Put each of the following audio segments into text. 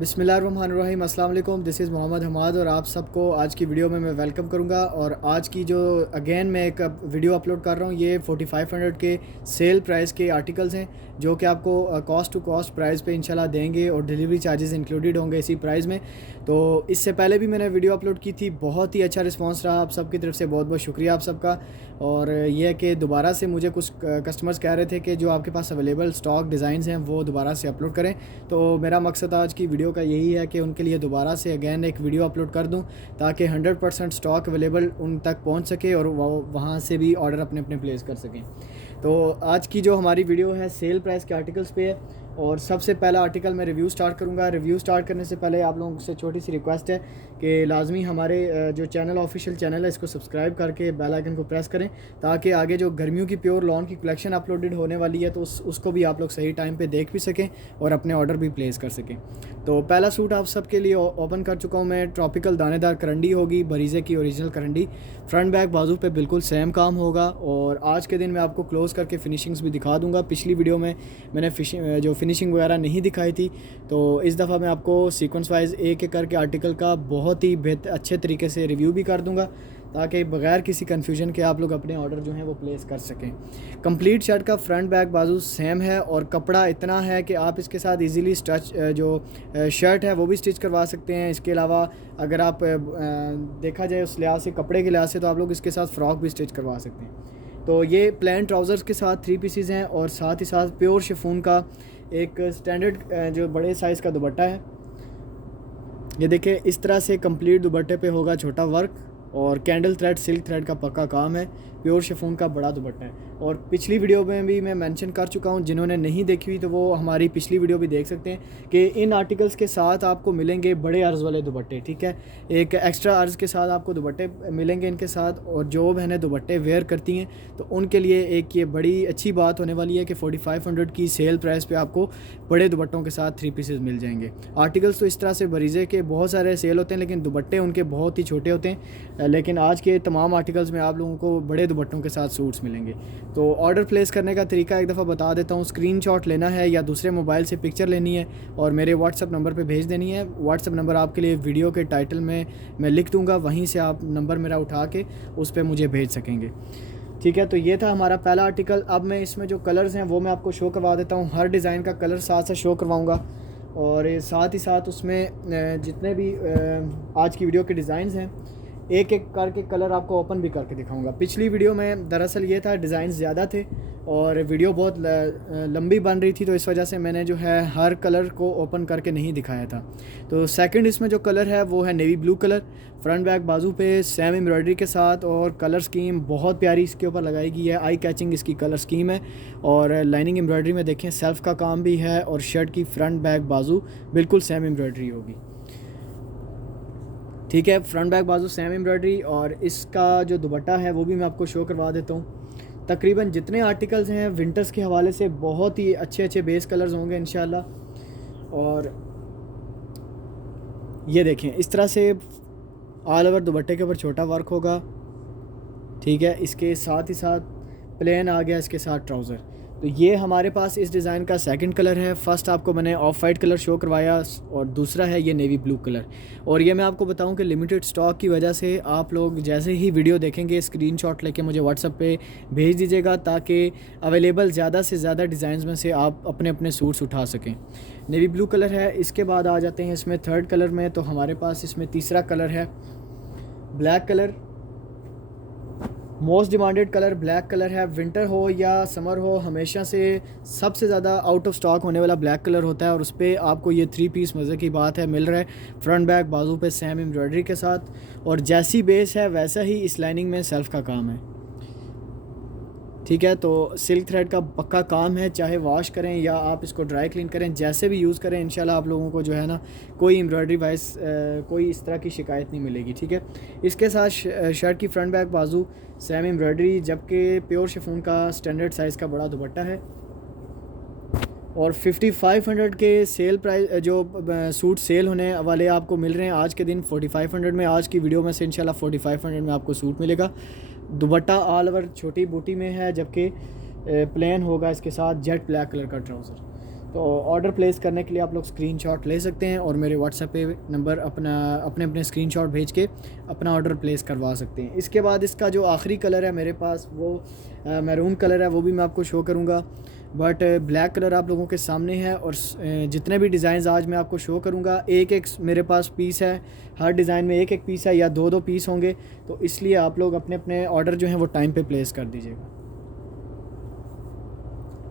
बिस्मिल्लाहिर्रहमानिर्रहीम अस्सलाम वालेकुम। दिस इज़ मोहम्मद हमाद और आप सबको आज की वीडियो में मैं वेलकम करूंगा। और आज की जो अगेन मैं एक वीडियो अपलोड कर रहा हूं, ये 4500 के सेल प्राइस के आर्टिकल्स हैं जो कि आपको कॉस्ट टू कॉस्ट प्राइस पे इंशाल्लाह देंगे और डिलीवरी चार्जेस इंक्लूडेड होंगे इसी प्राइस में। तो इससे पहले भी मैंने वीडियो अपलोड की थी, बहुत ही अच्छा रिस्पांस रहा आप सबकी तरफ से, बहुत बहुत शुक्रिया आप सबका। और ये है कि दोबारा से मुझे कुछ कस्टमर्स कह रहे थे कि जो आपके पास अवेलेबल स्टॉक डिज़ाइंस हैं वो दोबारा से अपलोड करें। तो मेरा मकसद आज की वीडियो का यही है कि उनके लिए दोबारा से अगेन एक वीडियो अपलोड कर दूं ताकि 100% स्टॉक अवेलेबल उन तक पहुंच सके और वहाँ से भी ऑर्डर अपने अपने प्लेस कर सकें। तो आज की जो हमारी वीडियो है सेल प्राइस के आर्टिकल्स पे है। और सबसे पहला आर्टिकल मैं रिव्यू स्टार्ट करूंगा। रिव्यू स्टार्ट करने से पहले आप लोगों से छोटी सी रिक्वेस्ट है कि लाजमी हमारे जो चैनल ऑफिशियल चैनल है इसको सब्सक्राइब करके बेल आइकन को प्रेस करें ताकि आगे जो गर्मियों की प्योर लॉन की कलेक्शन अपलोडेड होने वाली है तो उसको भी आप लोग सही टाइम पे देख भी सकें और अपने ऑर्डर भी प्लेस कर सकें। तो पहला सूट आप सबके लिए ओपन कर चुका हूँ मैं। ट्रॉपिकल दानेदार करंडी होगी, बरीज़े की ओरिजिनल करंडी, फ्रंट बैक बाजू पे बिल्कुल सेम काम होगा। और आज के दिन मैं आपको क्लोज़ करके फिनिशिंग्स भी दिखा दूंगा। पिछली वीडियो में मैंने फिनिशिंग वगैरह नहीं दिखाई थी, तो इस दफ़ा मैं आपको सीक्वेंस वाइज एक एक करके आर्टिकल का बहुत ही अच्छे तरीके से रिव्यू भी कर दूंगा ताकि बगैर किसी कन्फ्यूजन के आप लोग अपने ऑर्डर जो हैं वो प्लेस कर सकें। कंप्लीट शर्ट का फ्रंट बैक बाजू सेम है और कपड़ा इतना है कि आप इसके साथ इजीली स्टिच जो शर्ट है वो भी स्टिच करवा सकते हैं। इसके अलावा अगर आप देखा जाए उस लिहाज से, कपड़े के लिहाज से, तो आप लोग इसके साथ फ़्रॉक भी स्टिच करवा सकते हैं। तो ये प्लेन ट्राउज़र्स के साथ 3 पीसीज़ हैं और साथ ही साथ प्योर शिफॉन का एक स्टैंडर्ड जो बड़े साइज़ का दुपट्टा है। ये देखिए इस तरह से कंप्लीट दुपट्टे पे होगा छोटा वर्क और कैंडल थ्रेड सिल्क थ्रेड का पक्का काम है। प्योर शिफॉन का बड़ा दुपट्टा है। और पिछली वीडियो में भी मैं मेंशन कर चुका हूं, जिन्होंने नहीं देखी हुई तो वो हमारी पिछली वीडियो भी देख सकते हैं कि इन आर्टिकल्स के साथ आपको मिलेंगे बड़े अर्ज़ वाले दुपट्टे। ठीक है, एक एक्स्ट्रा अर्ज़ के साथ आपको दुपट्टे मिलेंगे इनके साथ। और जो बहनें दुपट्टे वेयर करती हैं तो उनके लिए एक ये बड़ी अच्छी बात होने वाली है कि 4500 की सेल प्राइस पे आपको बड़े दुपट्टों के साथ 3 पीसेस मिल जाएंगे। आर्टिकल्स तो इस तरह से बरीज़े के बहुत सारे सेल होते हैं लेकिन दुपट्टे उनके बहुत ही छोटे होते हैं। लेकिन आज के तमाम आर्टिकल्स में आप लोगों को बड़े दुपट्टों के साथ सूट्स मिलेंगे। तो ऑर्डर प्लेस करने का तरीका एक दफ़ा बता देता हूँ। स्क्रीनशॉट लेना है या दूसरे मोबाइल से पिक्चर लेनी है और मेरे व्हाट्सअप नंबर पे भेज देनी है। व्हाट्सअप नंबर आपके लिए वीडियो के टाइटल में मैं लिख दूँगा, वहीं से आप नंबर मेरा उठा के उस पर मुझे भेज सकेंगे। ठीक है, तो ये था हमारा पहला आर्टिकल। अब मैं इसमें जो कलर्स हैं वो मैं आपको शो करवा देता हूँ। हर डिज़ाइन का कलर साथ साथ शो करवाऊँगा और साथ ही साथ उसमें जितने भी आज की वीडियो के डिज़ाइंस हैं एक एक करके कलर आपको ओपन भी करके दिखाऊंगा। पिछली वीडियो में दरअसल ये था डिज़ाइन ज़्यादा थे और वीडियो बहुत लंबी बन रही थी, तो इस वजह से मैंने जो है हर कलर को ओपन करके नहीं दिखाया था। तो सेकंड इसमें जो कलर है वो है navy blue colour. Front back बाजू पे सेम एम्ब्रॉयडरी के साथ और कलर स्कीम बहुत प्यारी इसके ऊपर लगाई गई है। आई कैचिंग इसकी कलर स्कीम है और लाइनिंग एम्ब्रॉयडरी में देखें सेल्फ़ का काम भी है और शर्ट की फ्रंट बैक बाजू बिल्कुल सेम एम्ब्रॉयडरी होगी। ठीक है, फ्रंट बैक बाजू सेम एम्ब्रॉयडरी और इसका जो दुपट्टा है वो भी मैं आपको शो करवा देता हूँ। तकरीबन जितने आर्टिकल्स हैं विंटर्स के हवाले से बहुत ही अच्छे अच्छे बेस कलर्स होंगे इंशाल्लाह। और ये देखें इस तरह से ऑल ओवर दुपट्टे के ऊपर छोटा वर्क होगा। ठीक है, इसके साथ ही साथ प्लेन आ गया इसके साथ ट्राउज़र। तो ये हमारे पास इस डिज़ाइन का सेकंड कलर है। फर्स्ट आपको मैंने ऑफ वाइट कलर शो करवाया और दूसरा है ये नेवी ब्लू कलर। और ये मैं आपको बताऊं कि लिमिटेड स्टॉक की वजह से आप लोग जैसे ही वीडियो देखेंगे स्क्रीनशॉट लेके मुझे व्हाट्सएप पे भेज दीजिएगा ताकि अवेलेबल ज़्यादा से ज़्यादा डिज़ाइंस में से आप अपने अपने सूट्स उठा सकें। नेवी ब्लू कलर है। इसके बाद आ जाते हैं इसमें थर्ड कलर में। तो हमारे पास इसमें तीसरा कलर है black colour. Most demanded colour black colour है। विंटर हो या समर हो हमेशा से सबसे ज़्यादा आउट ऑफ स्टॉक होने वाला ब्लैक कलर होता है और उस पर आपको ये 3 पीस मज़े की बात है मिल रहा है फ्रंट बैक बाजू पे सेम एम्ब्रॉयडरी के साथ। और जैसी बेस है वैसा ही इस लाइनिंग में सेल्फ़ का काम है। ठीक है, तो सिल्क थ्रेड का पक्का काम है, चाहे वॉश करें या आप इसको ड्राई क्लीन करें, जैसे भी यूज़ करें इंशाल्लाह आप लोगों को जो है ना कोई एम्ब्रॉयडरी वाइज कोई इस तरह की शिकायत नहीं मिलेगी। ठीक है, इसके साथ शर्ट की फ्रंट बैक बाजू सेम एम्ब्रॉयडरी, जबकि प्योर शिफॉन का स्टैंडर्ड साइज़ का बड़ा दुपट्टा है। और 5500 के सेल प्राइस जो सूट सेल होने वाले आपको मिल रहे हैं आज के दिन 4500 में। आज की वीडियो में से इंशाल्लाह 4500 में आपको सूट मिलेगा। दुपट्टा ऑल ओवर छोटी बूटी में है जबकि प्लेन होगा इसके साथ जेट ब्लैक कलर का ट्राउज़र। तो ऑर्डर प्लेस करने के लिए आप लोग स्क्रीनशॉट ले सकते हैं और मेरे व्हाट्सएप पे नंबर अपने स्क्रीनशॉट भेज के अपना ऑर्डर प्लेस करवा सकते हैं। इसके बाद इसका जो आखिरी कलर है मेरे पास वो मैरून कलर है, वो भी मैं आपको शो करूँगा। बट ब्लैक कलर आप लोगों के सामने है और जितने भी डिज़ाइंस आज मैं आपको शो करूँगा एक एक मेरे पास पीस है, हर डिज़ाइन में एक एक पीस है या दो दो पीस होंगे, तो इसलिए आप लोग अपने अपने ऑर्डर जो हैं वो टाइम पे प्लेस कर दीजिएगा,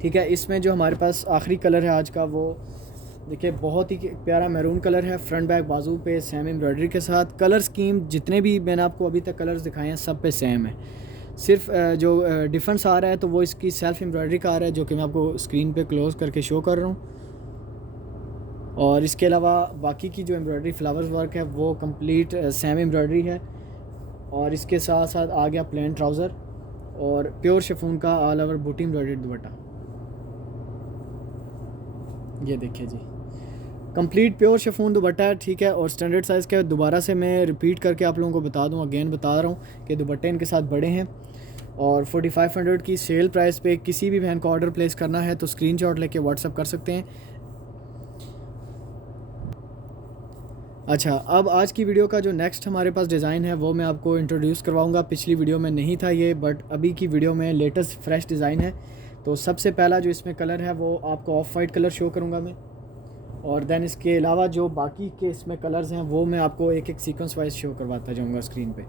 ठीक है। इसमें जो हमारे पास आखिरी कलर है आज का वो देखिए बहुत ही प्यारा मैरून कलर है, फ्रंट बैक बाजू पे सेम एम्ब्रॉयडरी के साथ। कलर स्कीम जितने भी मैंने आपको अभी तक कलर्स दिखाए हैं सब पे सेम है, सिर्फ जो डिफरेंस आ रहा है तो वो इसकी सेल्फ एम्ब्रॉयडरी का आ रहा है, जो कि मैं आपको स्क्रीन पे क्लोज करके शो कर रहा हूँ। और इसके अलावा बाकी की जो एम्ब्रॉयडरी फ्लावर्स वर्क है वो कंप्लीट सेम एम्ब्रॉयडरी है। और इसके साथ साथ आ गया प्लेन ट्राउज़र और प्योर शिफॉन का ऑल ओवर बूटी एम्ब्रॉयडरी दुपट्टा, ये देखिए जी कंप्लीट प्योर शिफॉन दुपट्टा है, ठीक है। और स्टैंडर्ड साइज़ का दोबारा से मैं रिपीट करके आप लोगों को बता दूं, अगेन बता रहा हूं कि दुपट्टे इनके साथ बड़े हैं। और 4500 की सेल प्राइस पे किसी भी बहन को ऑर्डर प्लेस करना है तो स्क्रीनशॉट लेके व्हाट्सअप कर सकते हैं। अच्छा, अब आज की वीडियो का जो नेक्स्ट हमारे पास डिज़ाइन है वो मैं आपको इंट्रोड्यूस करवाऊँगा। पिछली वीडियो में नहीं था ये, बट अभी की वीडियो में लेटेस्ट फ्रेश डिज़ाइन है। तो सबसे पहला जो इसमें कलर है वो आपको ऑफ वाइट कलर शो करूँगा मैं, और देन इसके अलावा जो बाकी के इसमें कलर्स हैं वो मैं आपको एक एक सीक्वेंस वाइज शो करवाता जाऊँगा स्क्रीन पे।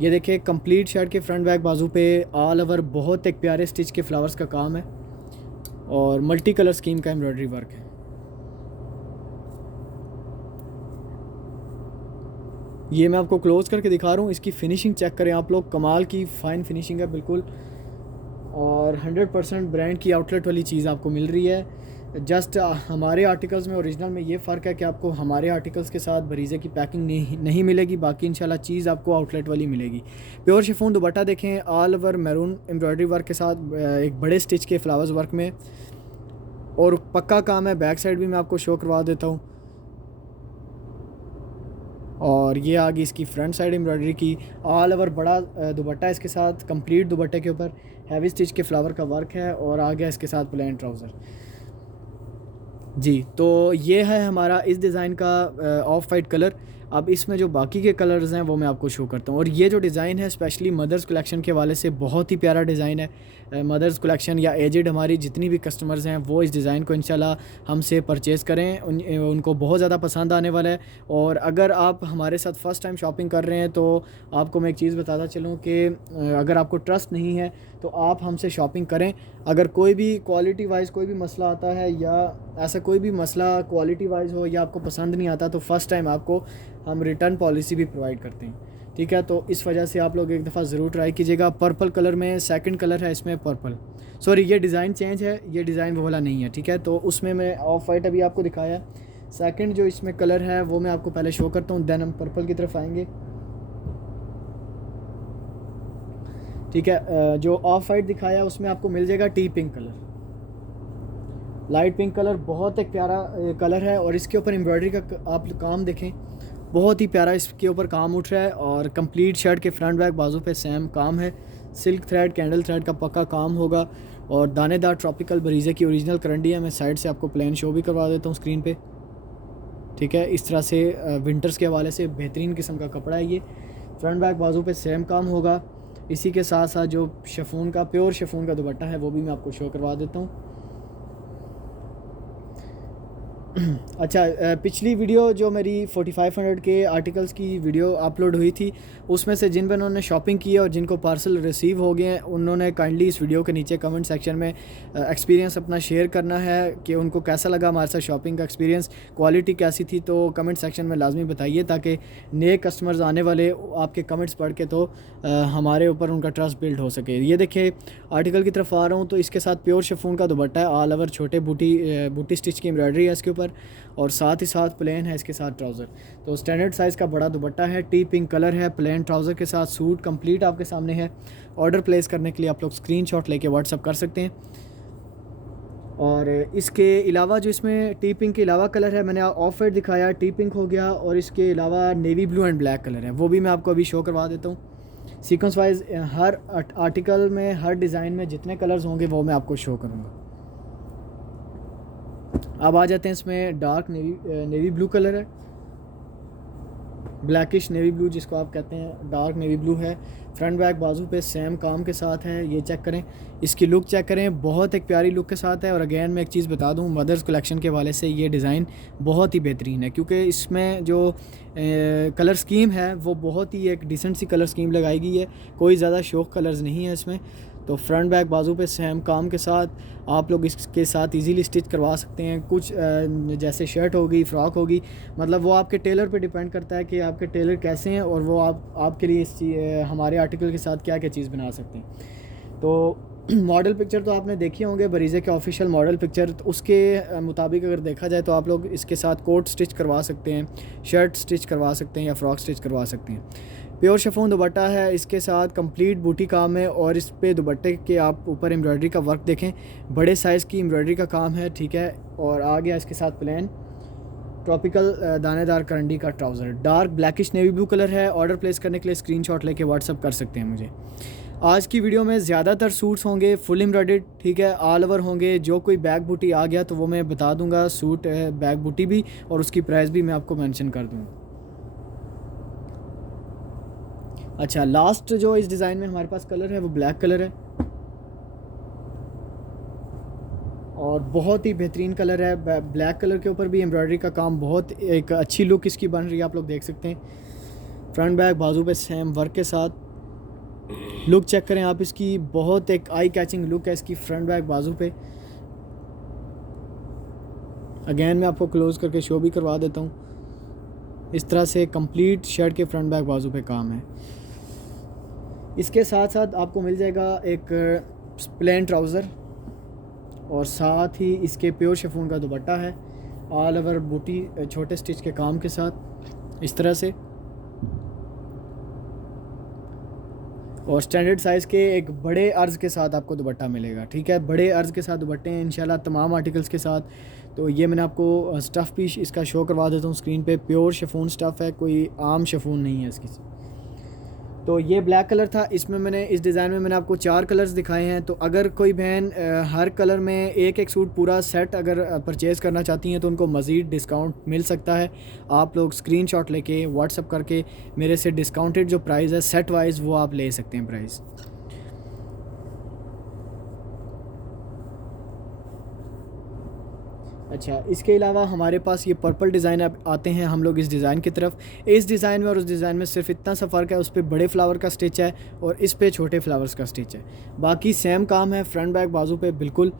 ये देखिए कंप्लीट शर्ट के फ्रंट बैक बाजू पे ऑल ओवर बहुत एक प्यारे स्टिच के फ्लावर्स का काम है और मल्टी कलर स्कीम का एम्ब्रॉयडरी वर्क है। ये मैं आपको क्लोज करके दिखा रहा हूँ, इसकी फ़िनिशिंग चेक करें आप लोग, कमाल की फ़ाइन फिनिशिंग है बिल्कुल, और 100% ब्रांड की आउटलेट वाली चीज़ आपको मिल रही है। जस्ट हमारे आर्टिकल्स में ओरिजिनल में ये फ़र्क है कि आपको हमारे आर्टिकल्स के साथ बरीज़े की पैकिंग नहीं मिलेगी, बाकी इंशाल्लाह चीज़ आपको आउटलेट वाली मिलेगी। प्योर शिफॉन दुपट्टा देखें, all over maroon embroidery work के साथ एक बड़े स्टिच के फ्लावर्स वर्क में, और पक्का काम है। बैक साइड भी मैं आपको शो करवा देता हूँ। और ये आ गई इसकी फ्रंट साइड एम्ब्रॉयडरी की, ऑल ओवर बड़ा दुपट्टा इसके साथ, कंप्लीट दुपट्टे के ऊपर हैवी स्टिच के फ्लावर का वर्क है, और आ गया इसके साथ प्लेन ट्राउज़र जी। तो ये है हमारा इस डिज़ाइन का ऑफ वाइट कलर। अब इसमें जो बाकी के कलर्स हैं वो मैं आपको शो करता हूँ। और ये जो डिज़ाइन है स्पेशली मदर्स कलेक्शन के हवाले से बहुत ही प्यारा डिज़ाइन है। मदर्स कलेक्शन या एजेड हमारी जितनी भी कस्टमर्स हैं वो इस डिज़ाइन को इंशाल्लाह हमसे परचेज़ करें, उनको बहुत ज़्यादा पसंद आने वाला है। और अगर आप हमारे साथ फ़र्स्ट टाइम शॉपिंग कर रहे हैं तो आपको मैं एक चीज़ बताता चलूँ कि अगर आपको ट्रस्ट नहीं है तो आप हमसे शॉपिंग करें। अगर कोई भी क्वालिटी वाइज कोई भी मसला आता है या ऐसा कोई भी मसला क्वालिटी वाइज हो या आपको पसंद नहीं आता तो फ़र्स्ट टाइम आपको हम रिटर्न पॉलिसी भी प्रोवाइड करते हैं, ठीक है। तो इस वजह से आप लोग एक दफ़ा ज़रूर ट्राई कीजिएगा। पर्पल कलर में सेकंड कलर है इसमें पर्पल, सॉरी ये डिज़ाइन चेंज है, ये डिज़ाइन वो वाला नहीं है, ठीक है। तो उसमें मैं ऑफ वाइट अभी आपको दिखाया, सेकंड जो इसमें कलर है वो मैं आपको पहले शो करता हूँ, देन हम पर्पल की तरफ आएंगे, ठीक है। जो ऑफ वाइट दिखाया उसमें आपको मिल जाएगा T pink colour, light pink colour, बहुत एक प्यारा कलर है। और इसके ऊपर एम्ब्रॉयडरी का आप काम देखें, बहुत ही प्यारा इसके ऊपर काम उठ रहा है। और कंप्लीट शर्ट के फ्रंट बैक बाजू पे सेम काम है, सिल्क थ्रेड कैंडल थ्रेड का पक्का काम होगा। और दानेदार ट्रॉपिकल बरीज़े की ओरिजिनल करंडी है। मैं साइड से आपको प्लेन शो भी करवा देता हूँ स्क्रीन पे, ठीक है। इस तरह से विंटर्स के हवाले से बेहतरीन किस्म का कपड़ा है ये। फ्रंट बैक बाजू पे सेम काम होगा। इसी के साथ साथ जो शिफॉन का प्योर शिफॉन का दुपट्टा है वो भी मैं आपको शो करवा देता हूँ। अच्छा, पिछली वीडियो जो मेरी 4500 के आर्टिकल्स की वीडियो अपलोड हुई थी उसमें से जिन बहनों ने शॉपिंग की है और जिनको पार्सल रिसीव हो गए हैं उन्होंने काइंडली इस वीडियो के नीचे कमेंट सेक्शन में एक्सपीरियंस अपना शेयर करना है कि उनको कैसा लगा हमारे साथ शॉपिंग का एक्सपीरियंस, क्वालिटी कैसी थी। तो कमेंट सेक्शन में लाजमी बताइए ताकि नए कस्टमर्स आने वाले आपके कमेंट्स पढ़ के तो हमारे ऊपर उनका ट्रस्ट बिल्ड हो सके। ये देखिए आर्टिकल की तरफ आ रहा हूँ तो इसके साथ प्योर शिफॉन का दुपट्टा है, ऑल ओवर छोटे बूटी स्टिच की एम्ब्रॉयडरी है इसके ऊपर, और साथ ही साथ प्लेन है इसके साथ ट्राउज़र। तो स्टैंडर्ड साइज़ का बड़ा दुपट्टा है, टी पिंक कलर है, प्लेन ट्राउज़र के साथ सूट कंप्लीट आपके सामने है। ऑर्डर प्लेस करने के लिए आप लोग स्क्रीनशॉट लेके व्हाट्सअप कर सकते हैं। और इसके अलावा जो इसमें टी पिंक के अलावा कलर है, मैंने ऑफ वाइट दिखाया, टी पिंक हो गया, और इसके अलावा navy blue and black colour है, वो भी मैं आपको अभी शो करवा देता हूँ सीक्वेंस वाइज। हर आर्टिकल में हर डिज़ाइन में जितने कलर्स होंगे वो मैं आपको शो करूँगा। अब आ जाते हैं इसमें डार्क नेवी ब्लू कलर है, ब्लैकिश नेवी ब्लू जिसको आप कहते हैं, डार्क नेवी ब्लू है। फ्रंट बैक बाजू पे सेम काम के साथ है। ये चेक करें, इसकी लुक चेक करें, बहुत एक प्यारी लुक के साथ है। और अगेन मैं एक चीज़ बता दूं, मदर्स कलेक्शन के वाले से ये डिज़ाइन बहुत ही बेहतरीन है, क्योंकि इसमें जो कलर स्कीम है वो बहुत ही एक डिसेंट सी कलर स्कीम लगाई गई है, कोई ज़्यादा शौक कलर्स नहीं है इसमें। तो फ्रंट बैक बाजू पे सेम काम के साथ आप लोग इसके साथ इजीली स्टिच करवा सकते हैं। कुछ जैसे शर्ट होगी, फ़्रॉक होगी, मतलब वो आपके टेलर पे डिपेंड करता है कि आपके टेलर कैसे हैं और वो आपके लिए हमारे आर्टिकल के साथ क्या क्या चीज़ बना सकते हैं। तो मॉडल पिक्चर तो आपने देखे होंगे बरीज़े के ऑफिशियल मॉडल पिक्चर, तो उसके मुताबिक अगर देखा जाए तो आप लोग इसके साथ कोट स्टिच करवा सकते हैं, शर्ट स्टिच करवा सकते हैं या फ़्रॉक स्टिच करवा सकते हैं। प्योर शिफॉन दुपट्टा है, इसके साथ कंप्लीट बूटी काम है। और इस पे दुपट्टे के आप ऊपर एम्ब्रॉयडरी का वर्क देखें, बड़े साइज़ की एम्ब्रॉयडरी का काम है, ठीक है। और आ गया इसके साथ प्लेन ट्रॉपिकल दानेदार करंडी का trouser, dark blackish navy blue colour है। ऑर्डर प्लेस करने के लिए स्क्रीनशॉट लेके व्हाट्सअप कर सकते हैं मुझे। आज की वीडियो में ज़्यादातर सूट्स होंगे फुल एम्ब्रॉयडर्ड, ठीक है, ऑल ओवर होंगे। जो कोई बैक बूटी आ गया तो वो मैं बता दूंगा, सूट बैक बूटी भी, और उसकी प्राइस भी मैं आपको मेंशन कर दूँगा। अच्छा, लास्ट जो इस डिज़ाइन में हमारे पास कलर है वो ब्लैक कलर है, और बहुत ही बेहतरीन कलर है। ब्लैक कलर के ऊपर भी एम्ब्रॉयडरी का काम, बहुत एक अच्छी लुक इसकी बन रही है, आप लोग देख सकते हैं। फ्रंट बैक बाजू पे सेम वर्क के साथ लुक चेक करें आप इसकी, बहुत एक आई कैचिंग लुक है इसकी फ्रंट बैक बाजू पे। अगेन मैं आपको क्लोज़ करके शो भी करवा देता हूँ। इस तरह से कंप्लीट शर्ट के फ्रंट बैक बाजू पे काम है। इसके साथ साथ आपको मिल जाएगा एक प्लेन ट्राउज़र, और साथ ही इसके प्योर शिफॉन का दुपट्टा है, ऑल ओवर बूटी छोटे स्टिच के काम के साथ इस तरह से। और स्टैंडर्ड साइज़ के एक बड़े अर्ज़ के साथ आपको दुपट्टा मिलेगा, ठीक है। बड़े अर्ज़ के साथ दुपट्टे हैं इंशाल्लाह तमाम आर्टिकल्स के साथ। तो ये मैंने आपको स्टफ़ पीस इसका शो करवा देता हूँ स्क्रीन पे। प्योर शिफॉन स्टफ़ है, कोई आम शिफॉन नहीं है इसकी। तो ये ब्लैक कलर था, इसमें मैंने इस डिज़ाइन में मैंने आपको 4 कलर्स दिखाए हैं। तो अगर कोई बहन हर कलर में एक एक सूट पूरा सेट अगर परचेज़ करना चाहती हैं तो उनको मज़ीद डिस्काउंट मिल सकता है। आप लोग स्क्रीनशॉट लेके व्हाट्सअप करके मेरे से डिस्काउंटेड जो प्राइस है सेट वाइज वो आप ले सकते हैं प्राइस। अच्छा, इसके अलावा हमारे पास ये पर्पल डिज़ाइन अब आते हैं हम लोग इस डिज़ाइन की तरफ। इस डिज़ाइन में और उस डिज़ाइन में सिर्फ इतना सा फ़र्क है, उस पर बड़े फ्लावर का स्टिच है और इस पे छोटे फ्लावर्स का स्टिच है। बाकी सेम काम है फ्रंट बैक बाजू पे बिल्कुल।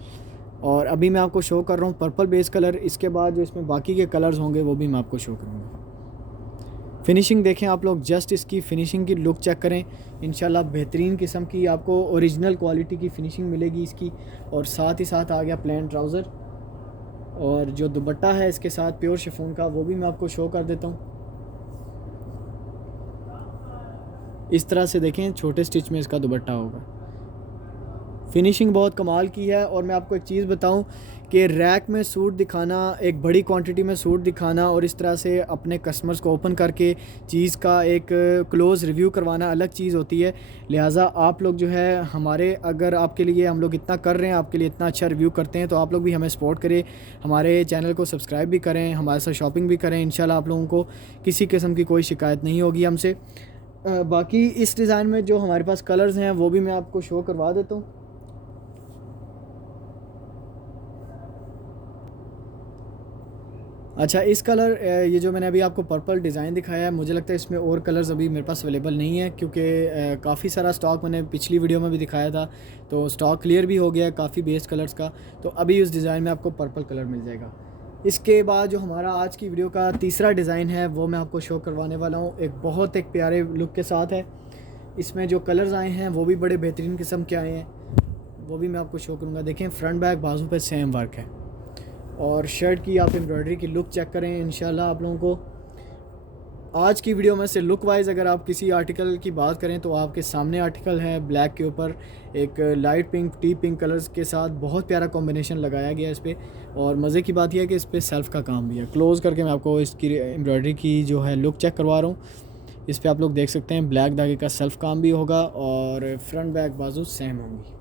और अभी मैं आपको शो कर रहा हूँ पर्पल बेस कलर, इसके बाद जो इसमें बाकी के कलर्स होंगे वो भी मैं आपको शो करूँगा। फिनिशिंग देखें आप लोग, जस्ट इसकी फ़िनिशिंग की लुक चेक करें, इंशाल्लाह बेहतरीन किस्म की आपको ओरिजिनल क्वालिटी की फ़िनिशिंग मिलेगी इसकी। और साथ ही साथ आ गया प्लेन ट्राउज़र, और जो दुपट्टा है इसके साथ प्योर शिफॉन का वो भी मैं आपको शो कर देता हूँ। इस तरह से देखें, छोटे स्टिच में इसका दुपट्टा होगा। फिनिशिंग बहुत कमाल की है। और मैं आपको एक चीज़ बताऊं कि रैक में सूट दिखाना, एक बड़ी क्वांटिटी में सूट दिखाना और इस तरह से अपने कस्टमर्स को ओपन करके चीज़ का एक क्लोज़ रिव्यू करवाना अलग चीज़ होती है। लिहाजा आप लोग जो है हमारे, अगर आपके लिए हम लोग इतना कर रहे हैं, आपके लिए इतना अच्छा रिव्यू करते हैं, तो आप लोग भी हमें सपोर्ट करें, हमारे चैनल को सब्सक्राइब भी करें, हमारे साथ शॉपिंग भी करें। इंशाल्लाह आप लोगों को किसी किस्म की कोई शिकायत नहीं होगी हमसे। बाकी इस डिज़ाइन में जो हमारे पास कलर्स हैं वो भी मैं आपको शो करवा देता हूँ। अच्छा, इस कलर, ये जो मैंने अभी आपको पर्पल डिज़ाइन दिखाया है, मुझे लगता है इसमें और कलर्स अभी मेरे पास अवेलेबल नहीं है, क्योंकि काफ़ी सारा स्टॉक मैंने पिछली वीडियो में भी दिखाया था, तो स्टॉक क्लियर भी हो गया है काफ़ी बेस कलर्स का। तो अभी उस डिज़ाइन में आपको पर्पल कलर मिल जाएगा। इसके बाद जो हमारा आज की वीडियो का तीसरा डिज़ाइन है वो मैं आपको शो करवाने वाला हूँ, एक बहुत एक प्यारे लुक के साथ है। इसमें जो कलर्स आए हैं वो भी बड़े बेहतरीन किस्म के आए हैं, वो भी मैं आपको शो करूँगा। देखें, फ्रंट बैक बाजू पे सेम वर्क है, और शर्ट की आप एम्ब्रॉयडरी की लुक चेक करें। इंशाल्लाह आप लोगों को आज की वीडियो में से लुक वाइज अगर आप किसी आर्टिकल की बात करें तो आपके सामने आर्टिकल है, ब्लैक के ऊपर एक light pink, T pink colours के साथ बहुत प्यारा कॉम्बिनेशन लगाया गया है इस पर। और मज़े की बात यह है कि इस पर सेल्फ़ का काम भी है। क्लोज़ करके मैं आपको इसकी एम्ब्रॉयडरी की जो है लुक चेक करवा रहा हूँ। इस पर आप लोग देख सकते हैं ब्लैक धागे का सेल्फ़ काम भी होगा, और फ्रंट बैक बाजू सेम होंगी।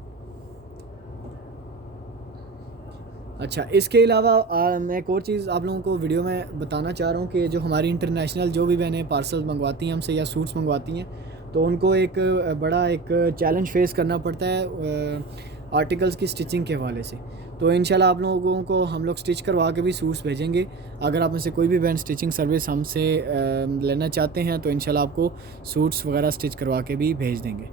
अच्छा, इसके अलावा मैं एक और चीज़ आप लोगों को वीडियो में बताना चाह रहा हूँ कि जो हमारी इंटरनेशनल जो भी बहनें पार्सल मंगवाती हैं हमसे या सूट्स मंगवाती हैं, तो उनको एक बड़ा एक चैलेंज फेस करना पड़ता है आर्टिकल्स की स्टिचिंग के हवाले से। तो इंशाल्लाह आप लोगों को हम लोग स्टिच करवा के भी सूट्स भेजेंगे। अगर आप में से कोई भी बहन स्टिचिंग सर्विस हमसे लेना चाहते हैं तो इंशाल्लाह आपको सूट्स वगैरह स्टिच करवा के भी भेज देंगे।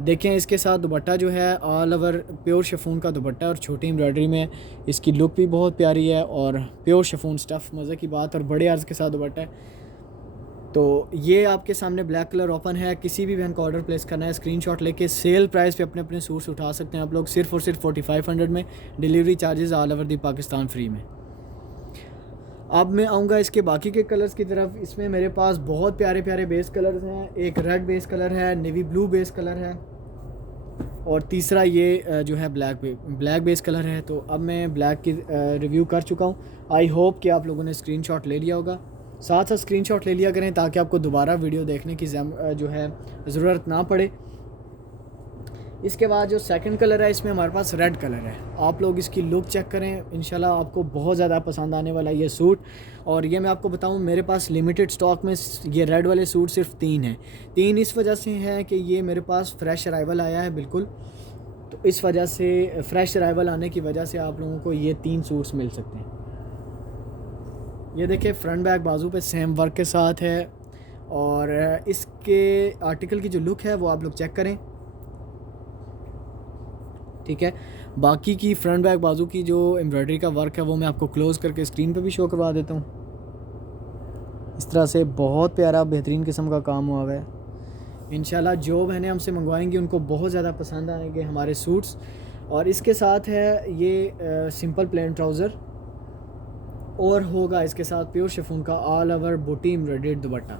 देखें, इसके साथ दुपट्टा जो है ऑल ओवर प्योर शिफॉन का दुपट्टा और छोटी एम्ब्रॉयडरी में इसकी लुक भी बहुत प्यारी है और प्योर शिफॉन स्टफ़ मज़े की बात, और बड़े अर्ज़ के साथ दुपट्टा है। तो ये आपके सामने ब्लैक कलर ओपन है। किसी भी बहन को ऑर्डर प्लेस करना है, स्क्रीनशॉट लेके सेल प्राइस पे अपने अपने सूट्स उठा सकते हैं आप लोग, सिर्फ और सिर्फ 4500 में, delivery charges all over the Pakistan free में। अब मैं आऊँगा इसके बाकी के कलर्स की तरफ। इसमें मेरे पास बहुत प्यारे प्यारे बेस कलर्स हैं। एक रेड बेस कलर है, नेवी ब्लू बेस कलर है, और तीसरा ये जो है ब्लैक बेस कलर है। तो अब मैं ब्लैक की रिव्यू कर चुका हूँ। आई होप कि आप लोगों ने स्क्रीनशॉट ले लिया होगा। साथ साथ स्क्रीनशॉट ले लिया करें ताकि आपको दोबारा वीडियो देखने की जो है ज़रूरत ना पड़े। इसके बाद जो सेकंड कलर है, इसमें हमारे पास रेड कलर है। आप लोग इसकी लुक चेक करें, इंशाल्लाह आपको बहुत ज़्यादा पसंद आने वाला ये सूट। और ये मैं आपको बताऊं, मेरे पास लिमिटेड स्टॉक में ये रेड वाले सूट सिर्फ 3 हैं। 3 इस वजह से हैं कि ये मेरे पास फ्रेश अराइवल आया है बिल्कुल, तो इस वजह से फ्रेश अराइवल आने की वजह से आप लोगों को ये 3 सूट्स मिल सकते हैं। ये देखिए, फ्रंट बैक बाजू पे सेम वर्क के साथ है, और इसके आर्टिकल की जो लुक है वो आप लोग चेक करें, ठीक है। बाकी की फ्रंट बैक बाजू की जो एम्ब्रॉयडरी का वर्क है वो मैं आपको क्लोज़ करके स्क्रीन पे भी शो करवा देता हूँ। इस तरह से बहुत प्यारा बेहतरीन किस्म का काम हुआ है। इंशाल्लाह जो बहनें हमसे मंगवाएंगी उनको बहुत ज़्यादा पसंद आएंगे हमारे सूट्स। और इसके साथ है ये सिंपल प्लेन ट्राउज़र, और होगा इसके साथ प्योर शिफॉन का ऑल ओवर बूटी एम्ब्रॉयडर्ड दुपट्टा,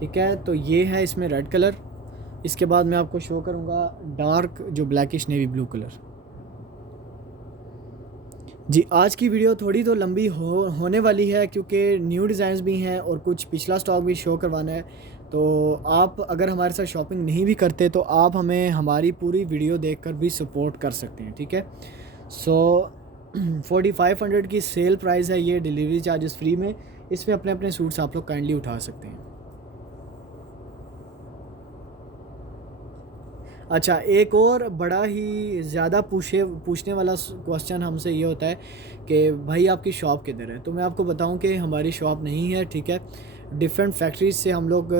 ठीक है। तो ये है इसमें रेड कलर। इसके बाद मैं आपको शो करूँगा डार्क जो ब्लैकिश नेवी ब्लू कलर। जी, आज की वीडियो थोड़ी तो लंबी होने वाली है क्योंकि न्यू डिज़ाइंस भी हैं और कुछ पिछला स्टॉक भी शो करवाना है। तो आप अगर हमारे साथ शॉपिंग नहीं भी करते तो आप हमें हमारी पूरी वीडियो देखकर भी सपोर्ट कर सकते हैं, ठीक है। सो 4500 की सेल प्राइस है ये, डिलीवरी चार्जेस फ्री में। इसमें अपने अपने सूट्स आप लोग काइंडली उठा सकते हैं। अच्छा, एक और बड़ा ही ज़्यादा पूछने वाला क्वेश्चन हमसे ये होता है कि भाई आपकी शॉप किधर है। तो मैं आपको बताऊं कि हमारी शॉप नहीं है, ठीक है। डिफरेंट फैक्ट्रीज से हम लोग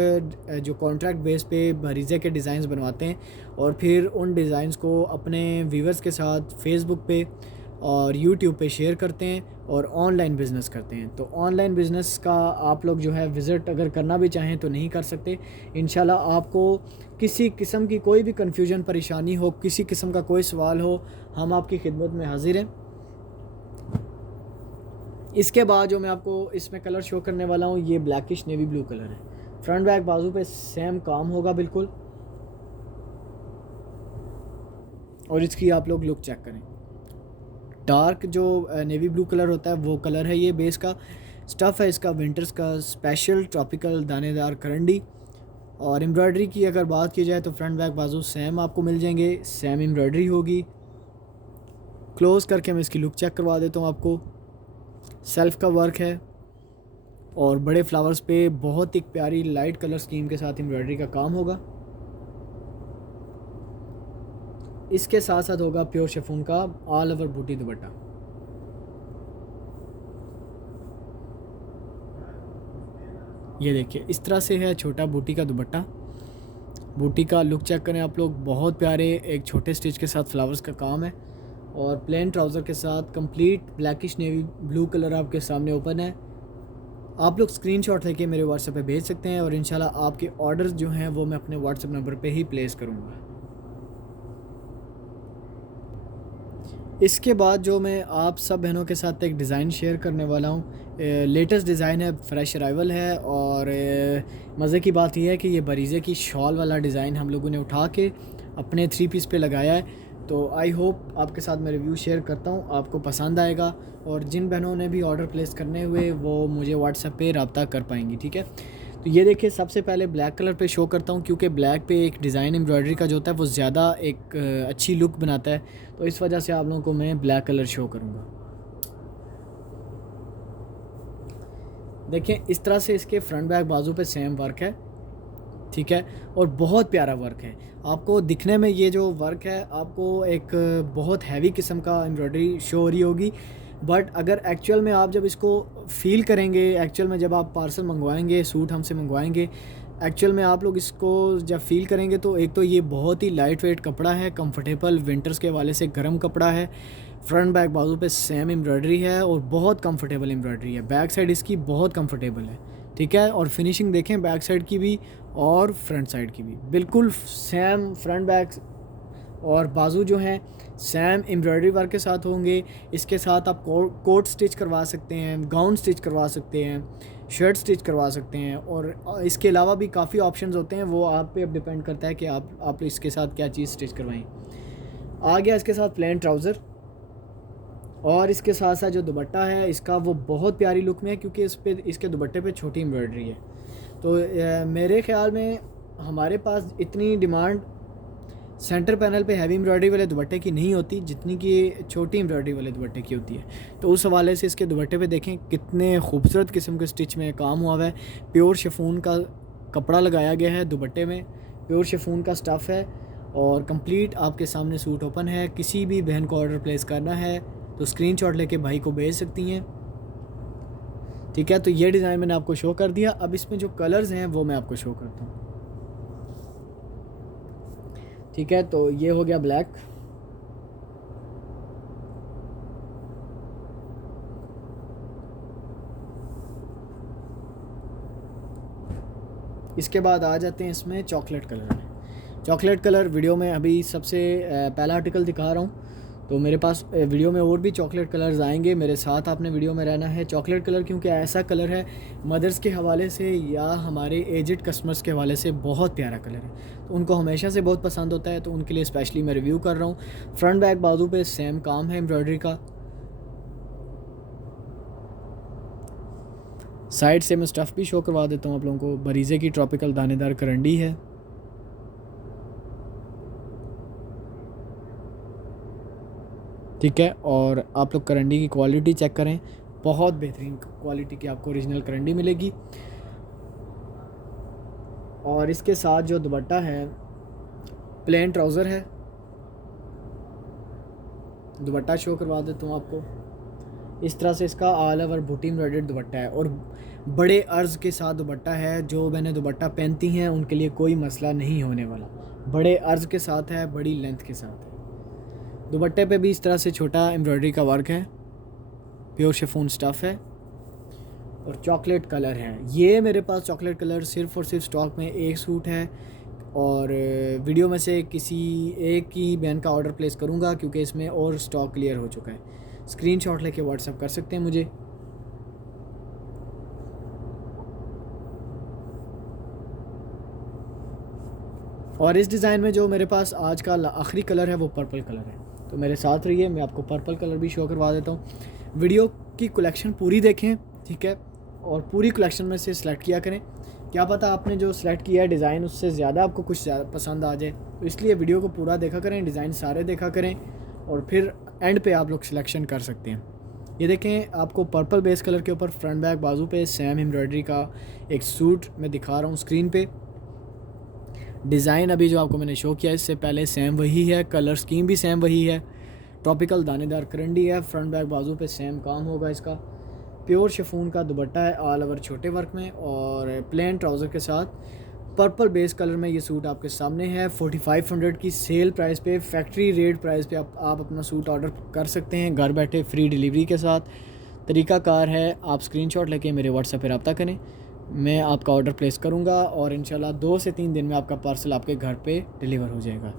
जो कॉन्ट्रैक्ट बेस पे भरीज़े के डिज़ाइंस बनवाते हैं और फिर उन डिज़ाइंस को अपने व्यूवर्स के साथ फेसबुक पे और यूट्यूब पे शेयर करते हैं और ऑनलाइन बिज़नेस करते हैं। तो ऑनलाइन बिज़नेस का आप लोग जो है विज़िट अगर करना भी चाहें तो नहीं कर सकते। इंशाल्लाह आपको किसी किस्म की कोई भी कन्फ्यूजन परेशानी हो, किसी किस्म का कोई सवाल हो, हम आपकी खिदमत में हाजिर हैं। इसके बाद जो मैं आपको इसमें कलर शो करने वाला हूँ ये ब्लैकिश नेवी ब्लू कलर है। फ्रंट बैक बाजू पे सेम काम होगा बिल्कुल, और इसकी आप लोग लुक चेक करें। डार्क जो नेवी ब्लू कलर होता है वो कलर है ये बेस का। स्टफ़ है इसका विंटर्स का स्पेशल ट्रॉपिकल दानेदार करंडी। और एम्ब्रॉयडरी की अगर बात की जाए तो फ्रंट बैक बाजू सेम आपको मिल जाएंगे, सेम एम्ब्रॉयडरी होगी। क्लोज़ करके मैं इसकी लुक चेक करवा देता हूँ आपको। सेल्फ का वर्क है और बड़े फ्लावर्स पे बहुत ही प्यारी लाइट कलर स्कीम के साथ एम्ब्रॉयडरी का काम होगा। इसके साथ साथ होगा प्योर शिफॉन का ऑल ओवर बूटी दुपट्टा। ये देखिए, इस तरह से है छोटा बूटी का दुपट्टा। बूटी का लुक चेक करें आप लोग, बहुत प्यारे एक छोटे स्टिच के साथ फ्लावर्स का काम है, और प्लेन ट्राउज़र के साथ complete blackish navy blue colour आपके सामने ओपन है। आप लोग स्क्रीनशॉट लेके मेरे व्हाट्सएप पे भेज सकते हैं और इंशाल्लाह आपके ऑर्डर्स जो हैं वो मैं अपने व्हाट्सएप नंबर पे ही प्लेस करूँगा। इसके बाद जो मैं आप सब बहनों के साथ एक डिज़ाइन शेयर करने वाला हूँ, लेटेस्ट डिज़ाइन है, फ्रेश अराइवल है, और मज़े की बात यह है कि ये बरीज़े की शॉल वाला डिज़ाइन हम लोगों ने उठा के अपने 3 पीस पे लगाया है। तो आई होप आपके साथ मैं रिव्यू शेयर करता हूँ, आपको पसंद आएगा, और जिन बहनों ने भी ऑर्डर प्लेस करने हुए वो मुझे व्हाट्सएप पे रब्ता कर पाएंगी, ठीक है। तो ये देखिए, सबसे पहले ब्लैक कलर पे शो करता हूँ, क्योंकि ब्लैक पे एक डिज़ाइन एम्ब्रॉयडरी का जो होता है वो ज़्यादा एक अच्छी लुक बनाता है, तो इस वजह से आप लोगों को मैं ब्लैक कलर शो करूँगा। देखें, इस तरह से इसके फ्रंट बैक बाजू पे सेम वर्क है, ठीक है, और बहुत प्यारा वर्क है। आपको दिखने में ये जो वर्क है आपको एक बहुत हैवी किस्म का एम्ब्रॉयडरी शो हो रही होगी, बट अगर एक्चुअल में आप जब इसको फ़ील करेंगे, एक्चुअल में जब आप पार्सल मंगवाएंगे, सूट हमसे मंगवाएंगे, एक्चुअल में आप लोग इसको जब फ़ील करेंगे तो एक तो ये बहुत ही लाइट वेट कपड़ा है, कंफर्टेबल, विंटर्स के हवाले से गर्म कपड़ा है, फ्रंट बैक बाजू पे सेम एम्ब्रॉयडरी है और बहुत कंफर्टेबल एम्ब्रॉयडरी है। बैक साइड इसकी बहुत कंफर्टेबल है, ठीक है, और फिनिशिंग देखें बैक साइड की भी और फ्रंट साइड की भी बिल्कुल सेम। फ्रंट बैक और बाजू जो हैं सेम एम्ब्रॉयडरी वर्क के साथ होंगे। इसके साथ आप कोट स्टिच करवा सकते हैं, गाउन स्टिच करवा सकते हैं, शर्ट स्टिच करवा सकते हैं, और इसके अलावा भी काफ़ी ऑप्शंस होते हैं, वो आप पे अब डिपेंड करता है कि आप इसके साथ क्या चीज़ स्टिच करवाएं। आ गया इसके साथ प्लेन ट्राउज़र, और इसके साथ साथ जो दुपट्टा है इसका वो बहुत प्यारी लुक में है, क्योंकि इसके दुपट्टे पे छोटी एम्ब्रॉयडरी है। तो मेरे ख़्याल में हमारे पास इतनी डिमांड सेंटर पैनल पे हैवी एम्ब्रॉयडरी वाले दुपट्टे की नहीं होती जितनी कि छोटी एम्ब्रॉयडरी वाले दुपट्टे की होती है। तो उस हवाले से इसके दुपट्टे पे देखें कितने खूबसूरत किस्म के स्टिच में काम हुआ है। प्योर शिफॉन का कपड़ा लगाया गया है दुपट्टे में, प्योर शिफॉन का स्टफ़ है, और कंप्लीट आपके सामने सूट ओपन है। किसी भी बहन को ऑर्डर प्लेस करना है तो स्क्रीनशॉट लेके भाई को भेज सकती हैं, ठीक है। तो ये डिज़ाइन मैंने आपको शो कर दिया। अब इसमें जो कलर्स हैं वो मैं आपको शो करता हूँ, ठीक है। तो ये हो गया ब्लैक, इसके बाद आ जाते हैं इसमें चॉकलेट कलर में। चॉकलेट कलर वीडियो में अभी सबसे पहला आर्टिकल दिखा रहा हूँ, तो मेरे पास वीडियो में और भी चॉकलेट कलर्स आएंगे, मेरे साथ आपने वीडियो में रहना है। चॉकलेट कलर क्योंकि ऐसा कलर है मदर्स के हवाले से या हमारे एजड कस्टमर्स के हवाले से बहुत प्यारा कलर है, तो उनको हमेशा से बहुत पसंद होता है, तो उनके लिए स्पेशली मैं रिव्यू कर रहा हूँ। फ्रंट बैक बाजू पे सेम काम है एम्ब्रॉयडरी का। साइड से मैं स्टफ़ भी शो करवा देता हूँ आप लोगों को। बरीज़े की ट्रॉपिकल दानेदार करंडी है, ठीक है, और आप लोग करंडी की क्वालिटी चेक करें, बहुत बेहतरीन क्वालिटी की आपको ओरिजिनल करंडी मिलेगी। और इसके साथ जो दुपट्टा है प्लेन ट्राउज़र है, दुपट्टा शो करवा देता हूँ आपको। इस तरह से इसका ऑल ओवर बूटी एम्ब्रॉयडर्ड दुपट्टा है और बड़े अर्ज़ के साथ दुपट्टा है। जो मैंने दुपट्टा पहनती हैं उनके लिए कोई मसला नहीं होने वाला, बड़े अर्ज़ के साथ है, बड़ी लेंथ के साथ है। दुपट्टे पे भी इस तरह से छोटा एम्ब्रॉयडरी का वर्क है, प्योर शिफॉन स्टफ़ है और चॉकलेट कलर है। ये मेरे पास चॉकलेट कलर सिर्फ़ और सिर्फ स्टॉक में एक सूट है, और वीडियो में से किसी एक ही बहन का ऑर्डर प्लेस करूँगा क्योंकि इसमें और स्टॉक क्लियर हो चुका है। स्क्रीनशॉट लेके व्हाट्सएप कर सकते हैं मुझे। और इस डिज़ाइन में जो मेरे पास आज का आखिरी कलर है वो पर्पल कलर है, तो मेरे साथ रहिए, मैं आपको पर्पल कलर भी शो करवा देता हूँ। वीडियो की कलेक्शन पूरी देखें, ठीक है, और पूरी कलेक्शन में से सिलेक्ट किया करें। क्या पता आपने जो सिलेक्ट किया है डिज़ाइन उससे ज़्यादा आपको कुछ ज़्यादा पसंद आ जाए, तो इसलिए वीडियो को पूरा देखा करें, डिज़ाइन सारे देखा करें, और फिर एंड पे आप लोग सिलेक्शन कर सकते हैं। ये देखें, आपको पर्पल बेस कलर के ऊपर फ्रंट बैक बाजू पे सेम एम्ब्रॉयडरी का एक सूट मैं दिखा रहा हूँ स्क्रीन पे। डिज़ाइन अभी जो आपको मैंने शो किया इससे पहले सेम वही है, कलर स्कीम भी सेम वही है, ट्रॉपिकल दानेदार करंडी है, फ्रंट बैक बाजू पे सेम काम होगा इसका। प्योर शिफॉन का दुपट्टा है ऑल ओवर छोटे वर्क में, और प्लेन ट्राउज़र के साथ पर्पल बेस कलर में ये सूट आपके सामने है। 4500 की सेल प्राइस पे, फैक्ट्री रेट प्राइस पे आप अपना सूट ऑर्डर कर सकते हैं घर बैठे फ्री डिलीवरी के साथ। तरीक़ाकार है, आप स्क्रीनशॉट लेके मेरे व्हाट्सएप पे रब्ता करें, मैं आपका ऑर्डर प्लेस करूँगा और इंशाल्लाह 2 से 3 दिन में आपका पार्सल आपके घर पे डिलीवर हो जाएगा।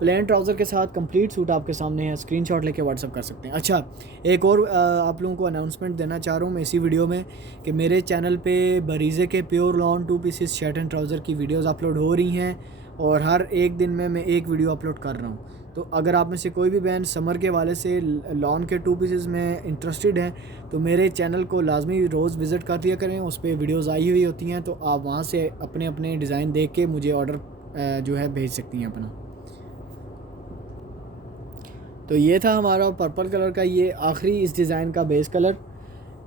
प्लेन ट्राउज़र के साथ कंप्लीट सूट आपके सामने है, स्क्रीनशॉट लेके व्हाट्सअप कर सकते हैं। अच्छा, एक और आप लोगों को अनाउंसमेंट देना चाह रहा हूँ मैं इसी वीडियो में कि मेरे चैनल पे बरीज़े के pure lawn 2 pieces shirt and trouser की वीडियोस अपलोड हो रही हैं, और हर एक दिन में मैं एक वीडियो अपलोड कर रहा हूँ। तो अगर आप में से कोई भी बहन समर के वाले से लॉन के 2 पीसेस में इंटरेस्टेड हैं तो मेरे चैनल को लाजमी रोज़ विज़िट कर दिया करें, उस पर वीडियोस आई हुई होती हैं, तो आप वहाँ से अपने अपने डिज़ाइन देख के मुझे ऑर्डर जो है भेज सकती हैं अपना। तो ये था हमारा पर्पल कलर का ये आखिरी इस डिज़ाइन का बेस कलर।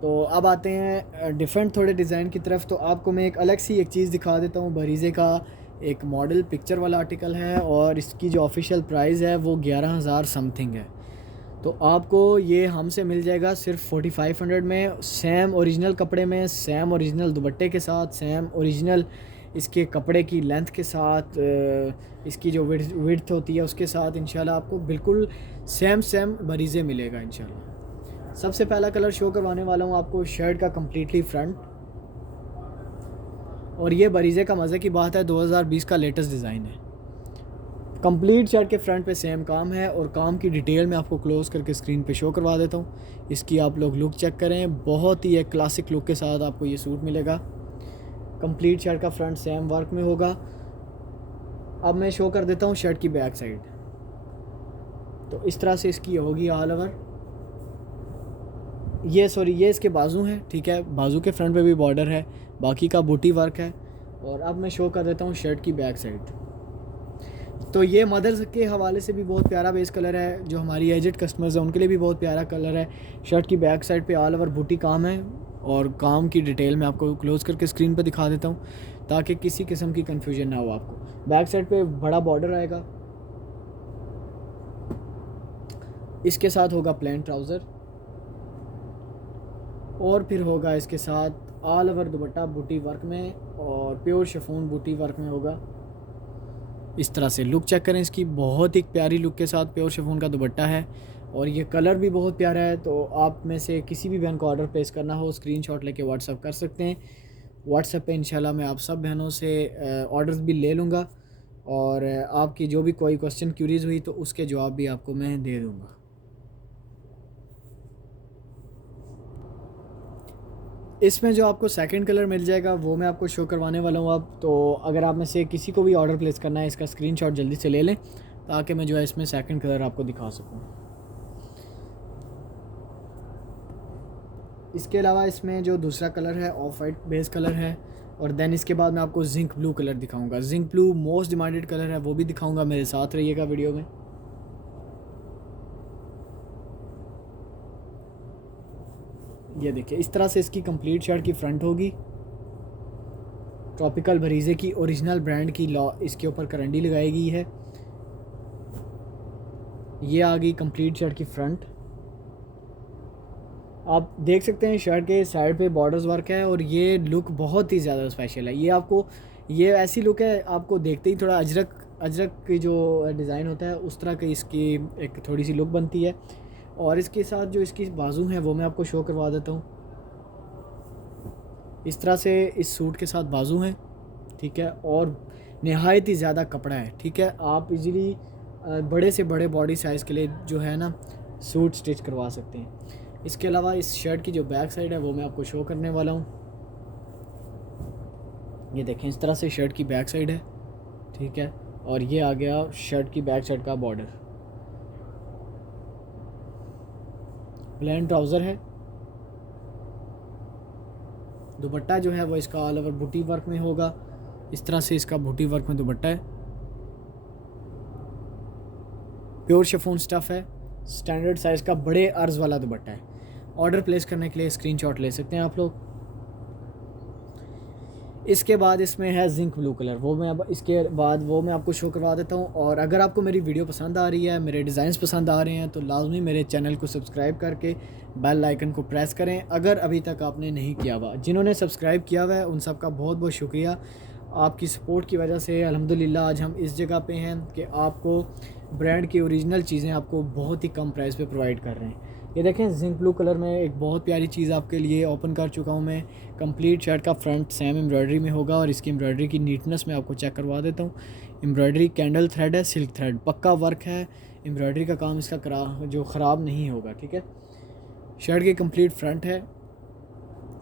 तो अब आते हैं डिफरेंट थोड़े डिज़ाइन की तरफ। तो आपको मैं एक अलग सी एक चीज़ दिखा देता हूँ। बरीज़े का एक मॉडल पिक्चर वाला आर्टिकल है और इसकी जो ऑफिशियल प्राइस है वो 11,000 समथिंग है। तो आपको ये हमसे मिल जाएगा सिर्फ 4500 में, सेम ओरिजिनल कपड़े में, सेम ओरिजिनल दुपट्टे के साथ, सेम ओरिजिनल इसके कपड़े की लेंथ के साथ, इसकी जो विड्थ होती है उसके साथ इंशाल्लाह आपको बिल्कुल सेम बरीज़े मिलेगा इंशाल्लाह। सबसे पहला कलर शो करवाने वाला हूँ आपको शर्ट का कम्प्लीटली फ्रंट। और ये बरीज़े का मज़े की बात है 2020 का लेटेस्ट डिज़ाइन है। कंप्लीट शर्ट के फ्रंट पे सेम काम है और काम की डिटेल मैं आपको क्लोज़ करके स्क्रीन पे शो करवा देता हूँ। इसकी आप लोग लुक चेक करें, बहुत ही एक क्लासिक लुक के साथ आपको ये सूट मिलेगा। कंप्लीट शर्ट का फ्रंट सेम वर्क में होगा। अब मैं शो कर देता हूँ शर्ट की बैक साइड। तो इस तरह से इसकी होगी ऑल ओवर। ये इसके बाजू हैं, ठीक है, बाजू के फ्रंट पे भी बॉर्डर है, बाकी का बूटी वर्क है। और अब मैं शो कर देता हूँ शर्ट की बैक साइड। तो ये मदर्स के हवाले से भी बहुत प्यारा बेस कलर है, जो हमारी एजेड कस्टमर्स हैं उनके लिए भी बहुत प्यारा कलर है। शर्ट की बैक साइड पे ऑल ओवर बूटी काम है और काम की डिटेल मैं आपको क्लोज़ करके स्क्रीन पर दिखा देता हूँ ताकि किसी किस्म की कन्फ्यूजन ना हो आपको। बैक साइड पे बड़ा बॉर्डर आएगा, इसके साथ होगा प्लेन ट्राउज़र और फिर होगा इसके साथ ऑल ओवर दुपट्टा बूटी वर्क में और प्योर शिफॉन बूटी वर्क में होगा। इस तरह से लुक चेक करें इसकी, बहुत ही प्यारी लुक के साथ प्योर शिफॉन का दुपट्टा है और ये कलर भी बहुत प्यारा है। तो आप में से किसी भी बहन को ऑर्डर प्लेस करना हो स्क्रीनशॉट लेके व्हाट्सअप कर सकते हैं। व्हाट्सएप पे इंशाल्लाह मैं आप सब बहनों से ऑर्डर्स भी ले लूँगा और आपकी जो भी कोई क्वेश्चन क्यूरीज हुई तो उसके जवाब भी आपको मैं दे दूँगा। इसमें जो आपको सेकंड कलर मिल जाएगा वो मैं आपको शो करवाने वाला हूँ अब। तो अगर आप में से किसी को भी ऑर्डर प्लेस करना है इसका स्क्रीनशॉट जल्दी से ले लें ताकि मैं जो है इसमें सेकंड कलर आपको दिखा सकूँ। इसके अलावा इसमें जो दूसरा कलर है ऑफ वाइट बेस कलर है और देन इसके बाद मैं आपको जिंक ब्लू कलर दिखाऊंगा। Zinc blue most demanded colour है, वो भी दिखाऊंगा, मेरे साथ रहिएगा वीडियो में। ये देखिए इस तरह से इसकी कंप्लीट शर्ट की फ्रंट होगी। ट्रॉपिकल बरीज़े की ओरिजिनल ब्रांड की लॉ इसके ऊपर करंडी लगाई गई है। ये आ गई कंप्लीट शर्ट की फ्रंट। आप देख सकते हैं शर्ट के साइड पे बॉर्डर्स वर्क है और ये लुक बहुत ही ज़्यादा स्पेशल है। ये आपको ये ऐसी लुक है आपको देखते ही थोड़ा अजरक की जो डिज़ाइन होता है उस तरह की इसकी एक थोड़ी सी लुक बनती है। और इसके साथ जो इसकी बाजू हैं वो मैं आपको शो करवा देता हूँ। इस तरह से इस सूट के साथ बाजू हैं, ठीक है, और नहायत ही ज़्यादा कपड़ा है, ठीक है। आप इजीली बड़े से बड़े बॉडी साइज़ के लिए जो है ना सूट स्टिच करवा सकते हैं। इसके अलावा इस शर्ट की जो बैक साइड है वो मैं आपको शो करने वाला हूँ। ये देखें इस तरह से शर्ट की बैक साइड है, ठीक है, और ये आ गया शर्ट की बैक साइड का बॉर्डर। प्लेन ट्राउज़र है, दुपट्टा जो है वो इसका ऑल ओवर बूटी वर्क में होगा। इस तरह से इसका बूटी वर्क में दुपट्टा है, प्योर शिफॉन स्टफ़ है, स्टैंडर्ड साइज़ का बड़े अर्ज़ वाला दुपट्टा है। ऑर्डर प्लेस करने के लिए स्क्रीनशॉट ले सकते हैं आप लोग। इसके बाद इसमें है जिंक ब्लू कलर, वो मैं अब इसके बाद वो मैं आपको शो करवा देता हूँ। और अगर आपको मेरी वीडियो पसंद आ रही है, मेरे डिज़ाइंस पसंद आ रहे हैं तो लाजमी मेरे चैनल को सब्सक्राइब करके बेल आइकन को प्रेस करें अगर अभी तक आपने नहीं किया हुआ। जिन्होंने सब्सक्राइब किया हुआ है उन सब का बहुत बहुत शुक्रिया। आपकी सपोर्ट की वजह से अल्हम्दुलिल्लाह आज हम इस जगह पे हैं कि आपको ब्रांड की ओरिजिनल चीज़ें आपको बहुत ही कम प्राइस पे प्रोवाइड कर रहे हैं। ये देखें जिंक ब्लू कलर में एक बहुत प्यारी चीज़ आपके लिए ओपन कर चुका हूँ मैं। कंप्लीट शर्ट का फ्रंट सेम एम्ब्रॉयडरी में होगा और इसकी एम्ब्रॉयडरी की नीटनेस मैं आपको चेक करवा देता हूँ। एम्ब्रॉयडरी कैंडल थ्रेड है, सिल्क थ्रेड, पक्का वर्क है। एम्ब्रॉयडरी का काम इसका जो ख़राब नहीं होगा, ठीक है। शर्ट की कंप्लीट फ्रंट है।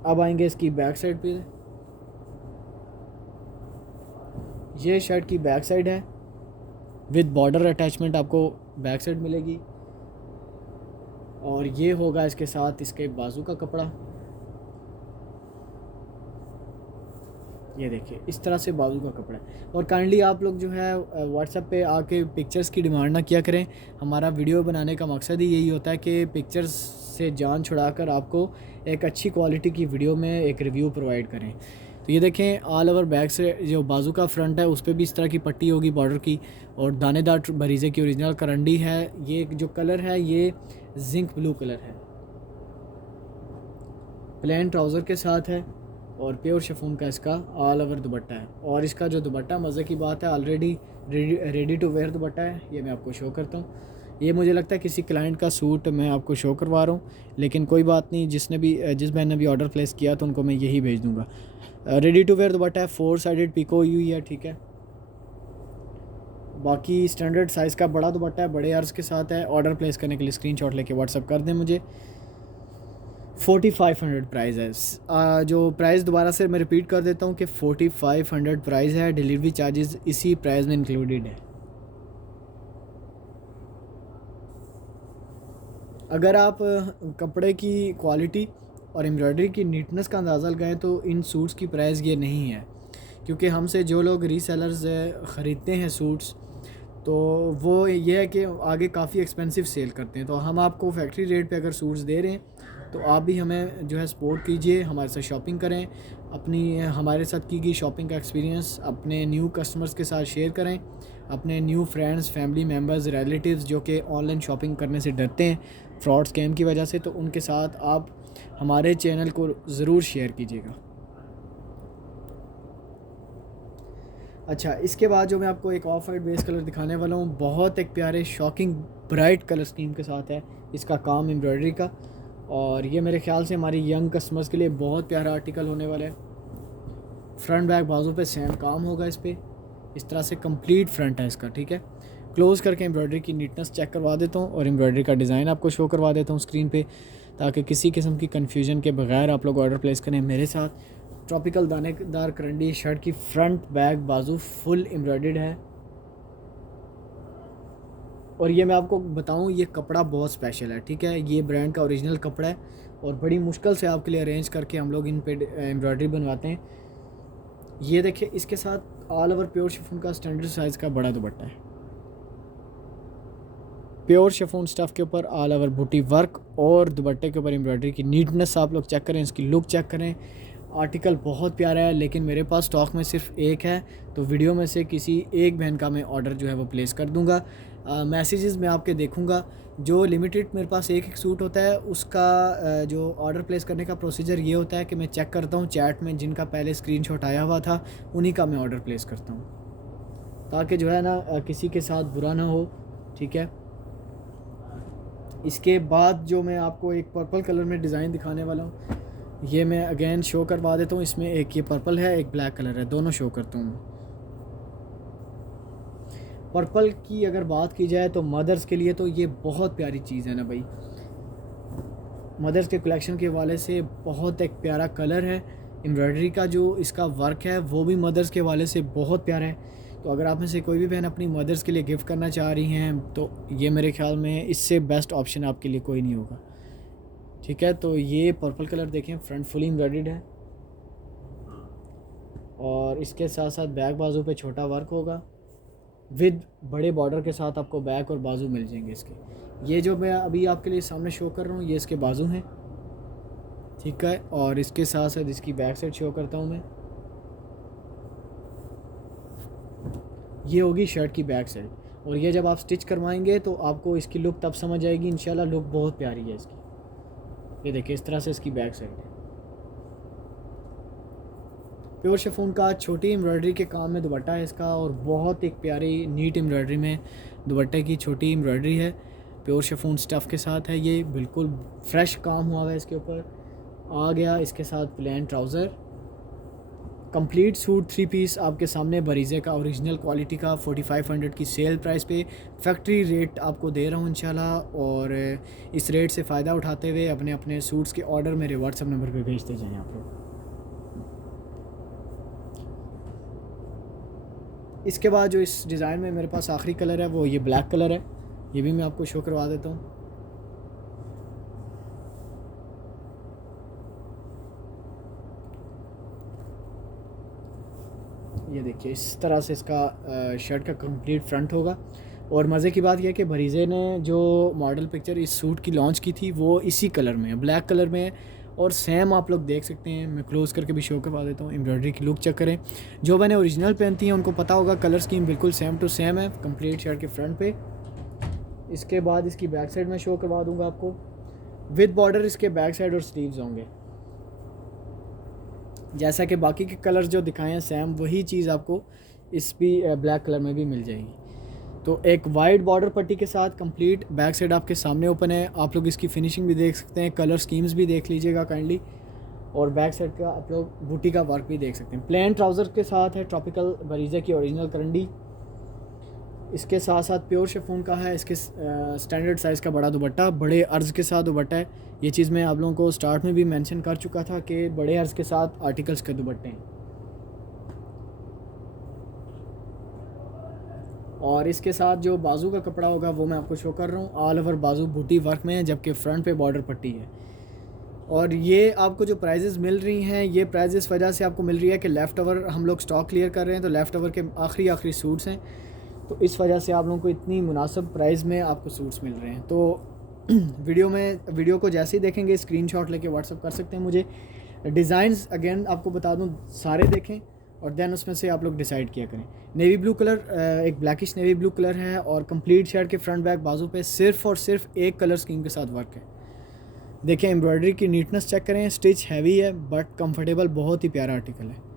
अब आएंगे इसकी बैक साइड पे। ये शर्ट की बैक साइड है, विद बॉर्डर अटैचमेंट आपको बैक साइड मिलेगी। और ये होगा इसके साथ इसके बाजू का कपड़ा। ये देखिए इस तरह से बाजू का कपड़ा है। और काइंडली आप लोग जो है व्हाट्सएप पे आके पिक्चर्स की डिमांड ना किया करें। हमारा वीडियो बनाने का मकसद ही यही होता है कि पिक्चर्स से जान छुड़ाकर आपको एक अच्छी क्वालिटी की वीडियो में एक रिव्यू प्रोवाइड करें। तो ये देखें ऑल ओवर बैक से जो बाजू का फ्रंट है उस पर भी इस तरह की पट्टी होगी बॉर्डर की, और दानेदार बरीज़े की ओरिजिनल करंडी है। ये जो कलर है ये जिंक ब्लू कलर है, प्लेन ट्राउज़र के साथ है और प्योर शिफॉन का इसका ऑल ओवर दुपट्टा है। और इसका जो दुपट्टा मज़े की बात है, already ready to wear dupatta है। ये मैं आपको शो करता हूँ। ये मुझे लगता है किसी क्लाइंट का सूट मैं आपको शो करवा रहा हूँ, लेकिन कोई बात नहीं, जिस बहन ने भी ऑर्डर प्लेस किया तो उनको मैं यही भेज दूँगा। रेडी टू वेयर दुपट्टा है, 4 साइडेड पिको हुई हुई है, ठीक है। बाकी स्टैंडर्ड साइज़ का बड़ा दुपट्टा है, बड़े अर्ज़ के साथ है। ऑर्डर प्लेस करने के लिए स्क्रीनशॉट लेके व्हाट्सअप कर दें मुझे। 4500 प्राइस है। जो प्राइस दोबारा से मैं रिपीट कर देता हूँ कि 4500 प्राइस है। डिलीवरी चार्जेस इसी प्राइस में इंक्लूडेड है। अगर आप कपड़े की क्वालिटी और एम्ब्रॉयडरी की नीटनेस का अंदाज़ा लगाएं तो इन सूट्स की प्राइस ये नहीं है, क्योंकि हमसे जो लोग रीसेलर्स ख़रीदते हैं सूट्स, तो वो ये है कि आगे काफ़ी एक्सपेंसिव सेल करते हैं। तो हम आपको फैक्ट्री रेट पे अगर सूट्स दे रहे हैं तो आप भी हमें जो है सपोर्ट कीजिए, हमारे साथ शॉपिंग करें, अपनी हमारे साथ की गई शॉपिंग का एक्सपीरियंस अपने न्यू कस्टमर्स के साथ शेयर करें। अपने new friends, family members, relatives जो कि ऑनलाइन शॉपिंग करने से डरते हैं फ्रॉड स्कैम की वजह से, तो उनके साथ आप हमारे चैनल को ज़रूर शेयर कीजिएगा। अच्छा, इसके बाद जो मैं आपको एक ऑफ वाइट बेस कलर दिखाने वाला हूँ, बहुत एक प्यारे शॉकिंग ब्राइट कलर स्कीम के साथ है इसका काम एम्ब्रॉयडरी का। और ये मेरे ख्याल से हमारी यंग कस्टमर्स के लिए बहुत प्यारा आर्टिकल होने वाला है। फ्रंट बैक बाजू पे सेम काम होगा इस पर, इस तरह से कंप्लीट फ्रंट है इसका, ठीक है। क्लोज़ करके एम्ब्रॉयडरी की नीटनेस चेक करवा देता हूँ और एम्ब्रॉयडरी का डिज़ाइन आपको शो करवा देता हूँ स्क्रीन पे, ताकि किसी किस्म की कन्फ्यूजन के बगैर आप लोग ऑर्डर प्लेस करें मेरे साथ। ट्रॉपिकल दानेदार करंडी शर्ट की फ्रंट बैक बाजू फुल एम्ब्रॉयडर्ड है। और ये मैं आपको बताऊं, ये कपड़ा बहुत स्पेशल है, ठीक है। ये ब्रांड का ओरिजिनल कपड़ा है और बड़ी मुश्किल से आपके लिए अरेंज करके हम लोग इन पे एम्ब्रॉयडरी बनवाते हैं। ये देखिए इसके साथ ऑल ओवर प्योर शिफॉन का स्टैंडर्ड साइज़ का बड़ा दुपट्टा है। प्योर शिफॉन स्टफ़ के ऊपर ऑल ओवर बूटी वर्क और दुपट्टे के ऊपर एम्ब्रॉयडरी की नीटनेस आप लोग चेक करें, इसकी लुक चेक करें। आर्टिकल बहुत प्यारा है, लेकिन मेरे पास स्टॉक में सिर्फ एक है, तो वीडियो में से किसी एक बहन का मैं ऑर्डर जो है वो प्लेस कर दूंगा। मैसेजेस मैं आपके देखूंगा। जो लिमिटेड मेरे पास एक सूट होता है उसका जो ऑर्डर प्लेस करने का प्रोसीजर ये होता है कि मैं चेक करता हूँ चैट में जिनका पहले स्क्रीनशॉट आया हुआ था, उन्हीं का मैं ऑर्डर प्लेस करता हूँ, ताकि जो है ना किसी के साथ बुरा ना हो, ठीक है। इसके बाद जो मैं आपको एक पर्पल कलर में डिज़ाइन दिखाने वाला हूँ, ये मैं अगेन शो करवा देता हूँ। इसमें एक ये पर्पल है, एक ब्लैक कलर है, दोनों शो करता हूँ। पर्पल की अगर बात की जाए तो मदर्स के लिए तो ये बहुत प्यारी चीज़ है ना भाई। मदर्स के कलेक्शन के हवाले से बहुत एक प्यारा कलर है। एम्ब्रॉयडरी का जो इसका वर्क है वो भी मदर्स के हवाले से बहुत प्यारा है। तो अगर आप में से कोई भी बहन अपनी मदर्स के लिए गिफ्ट करना चाह रही हैं तो ये मेरे ख्याल में इससे बेस्ट ऑप्शन आपके लिए कोई नहीं होगा, ठीक है। तो ये पर्पल कलर देखें, फ्रंट फुली एम्ब्रॉयडर्ड है और इसके साथ साथ बैक बाजू पे छोटा वर्क होगा विद बड़े बॉर्डर के साथ। आपको बैक और बाजू मिल जाएंगे इसके। ये जो मैं अभी आपके लिए सामने शो कर रहा हूँ ये इसके बाजू हैं, ठीक है। और इसके साथ साथ इसकी बैक साइड शो करता हूँ मैं, ये होगी शर्ट की बैक साइड। और ये जब आप स्टिच करवाएंगे तो आपको इसकी लुक तब समझ आएगी इंशाल्लाह। लुक बहुत प्यारी है इसकी। ये देखिए इस तरह से इसकी बैक साइड है। प्योर शिफॉन का छोटी एम्ब्रॉयडरी के काम में दुपट्टा है इसका, और बहुत एक प्यारी नीट एम्ब्रॉयडरी में दुपट्टे की छोटी एम्ब्रॉयडरी है। प्योर शिफॉन स्टफ़ के साथ है, ये बिल्कुल फ्रेश काम हुआ है इसके ऊपर। आ गया इसके साथ plain trouser. Complete suit 3 piece आपके सामने बरीज़े का ओरिजिनल क्वालिटी का 4500 की सेल प्राइस पे फैक्ट्री रेट आपको दे रहा हूँ इंशाल्लाह। और इस रेट से फ़ायदा उठाते हुए अपने अपने सूट्स के ऑर्डर मेरे व्हाट्सएप नंबर पे भेजते जाएँ आप लोग। इसके बाद जो इस डिज़ाइन में मेरे पास आखिरी कलर है वो ये ब्लैक कलर है, ये भी मैं आपको शो करवा देता हूँ। ये देखिए इस तरह से इसका शर्ट का कंप्लीट फ्रंट होगा। और मज़े की बात यह है कि भरीज़े ने जो मॉडल पिक्चर इस सूट की लॉन्च की थी वो इसी कलर में है, ब्लैक कलर में है। और सेम आप लोग देख सकते हैं, मैं क्लोज़ करके भी शो करवा देता हूँ। एम्ब्रॉयडरी की लुक चेक करें, जो मैंने ओरिजिनल पहनती हैं उनको पता होगा कलर स्कीम बिल्कुल सेम टू सेम है कंप्लीट शर्ट के फ्रंट पे। इसके बाद इसकी बैक साइड में शो करवा दूँगा आपको, विद बॉर्डर इसके बैक साइड और स्लीव्स होंगे। जैसा कि बाकी के कलर्स जो दिखाए हैं सेम, वही चीज़ आपको इस भी ब्लैक कलर में भी मिल जाएगी। तो एक वाइड बॉर्डर पट्टी के साथ कंप्लीट बैक साइड आपके सामने ओपन है। आप लोग इसकी फिनिशिंग भी देख सकते हैं, कलर स्कीम्स भी देख लीजिएगा काइंडली। और बैक साइड का आप लोग बूटी का वर्क भी देख सकते हैं। प्लेन ट्राउज़र के साथ है ट्रॉपिकल बरीज़े की ओरिजिनल करंडी। इसके साथ साथ प्योर शिफॉन का है, इसके स्टैंडर्ड साइज़ का बड़ा दुपट्टा, बड़े अर्ज़ के साथ दुपट्टा है। ये चीज़ मैं आप लोगों को स्टार्ट में भी मेंशन कर चुका था कि बड़े अर्ज़ के साथ आर्टिकल्स के दुपट्टे हैं। और इसके साथ जो बाजू का कपड़ा होगा वो मैं आपको शो कर रहा हूँ, ऑल ओवर बाजू बूटी वर्क में है, जबकि फ्रंट पे बॉर्डर पट्टी है। और ये आपको जो प्राइजेज़ मिल रही हैं, ये प्राइस इस वजह से आपको मिल रही है कि लेफ़्ट ओवर हम लोग स्टॉक क्लियर कर रहे हैं, तो लेफ़्ट ओवर के आखिरी सूट्स हैं, तो इस वजह से आप लोगों को इतनी मुनासिब प्राइस में आपको सूट्स मिल रहे हैं। तो वीडियो को जैसे ही देखेंगे स्क्रीनशॉट लेके व्हाट्सअप कर सकते हैं मुझे। डिज़ाइंस अगेन आपको बता दूं, सारे देखें और देन उसमें से आप लोग डिसाइड किया करें। नेवी ब्लू कलर, एक ब्लैकिश नेवी ब्लू कलर है और कंप्लीट शर्ट के फ्रंट बैक बाजू पे सिर्फ और सिर्फ एक कलर स्कीम के साथ वर्क है। देखें एम्ब्रॉयडरी की नीटनेस चेक करें, स्टिच हैवी है बट कंफर्टेबल, बहुत ही प्यारा आर्टिकल है।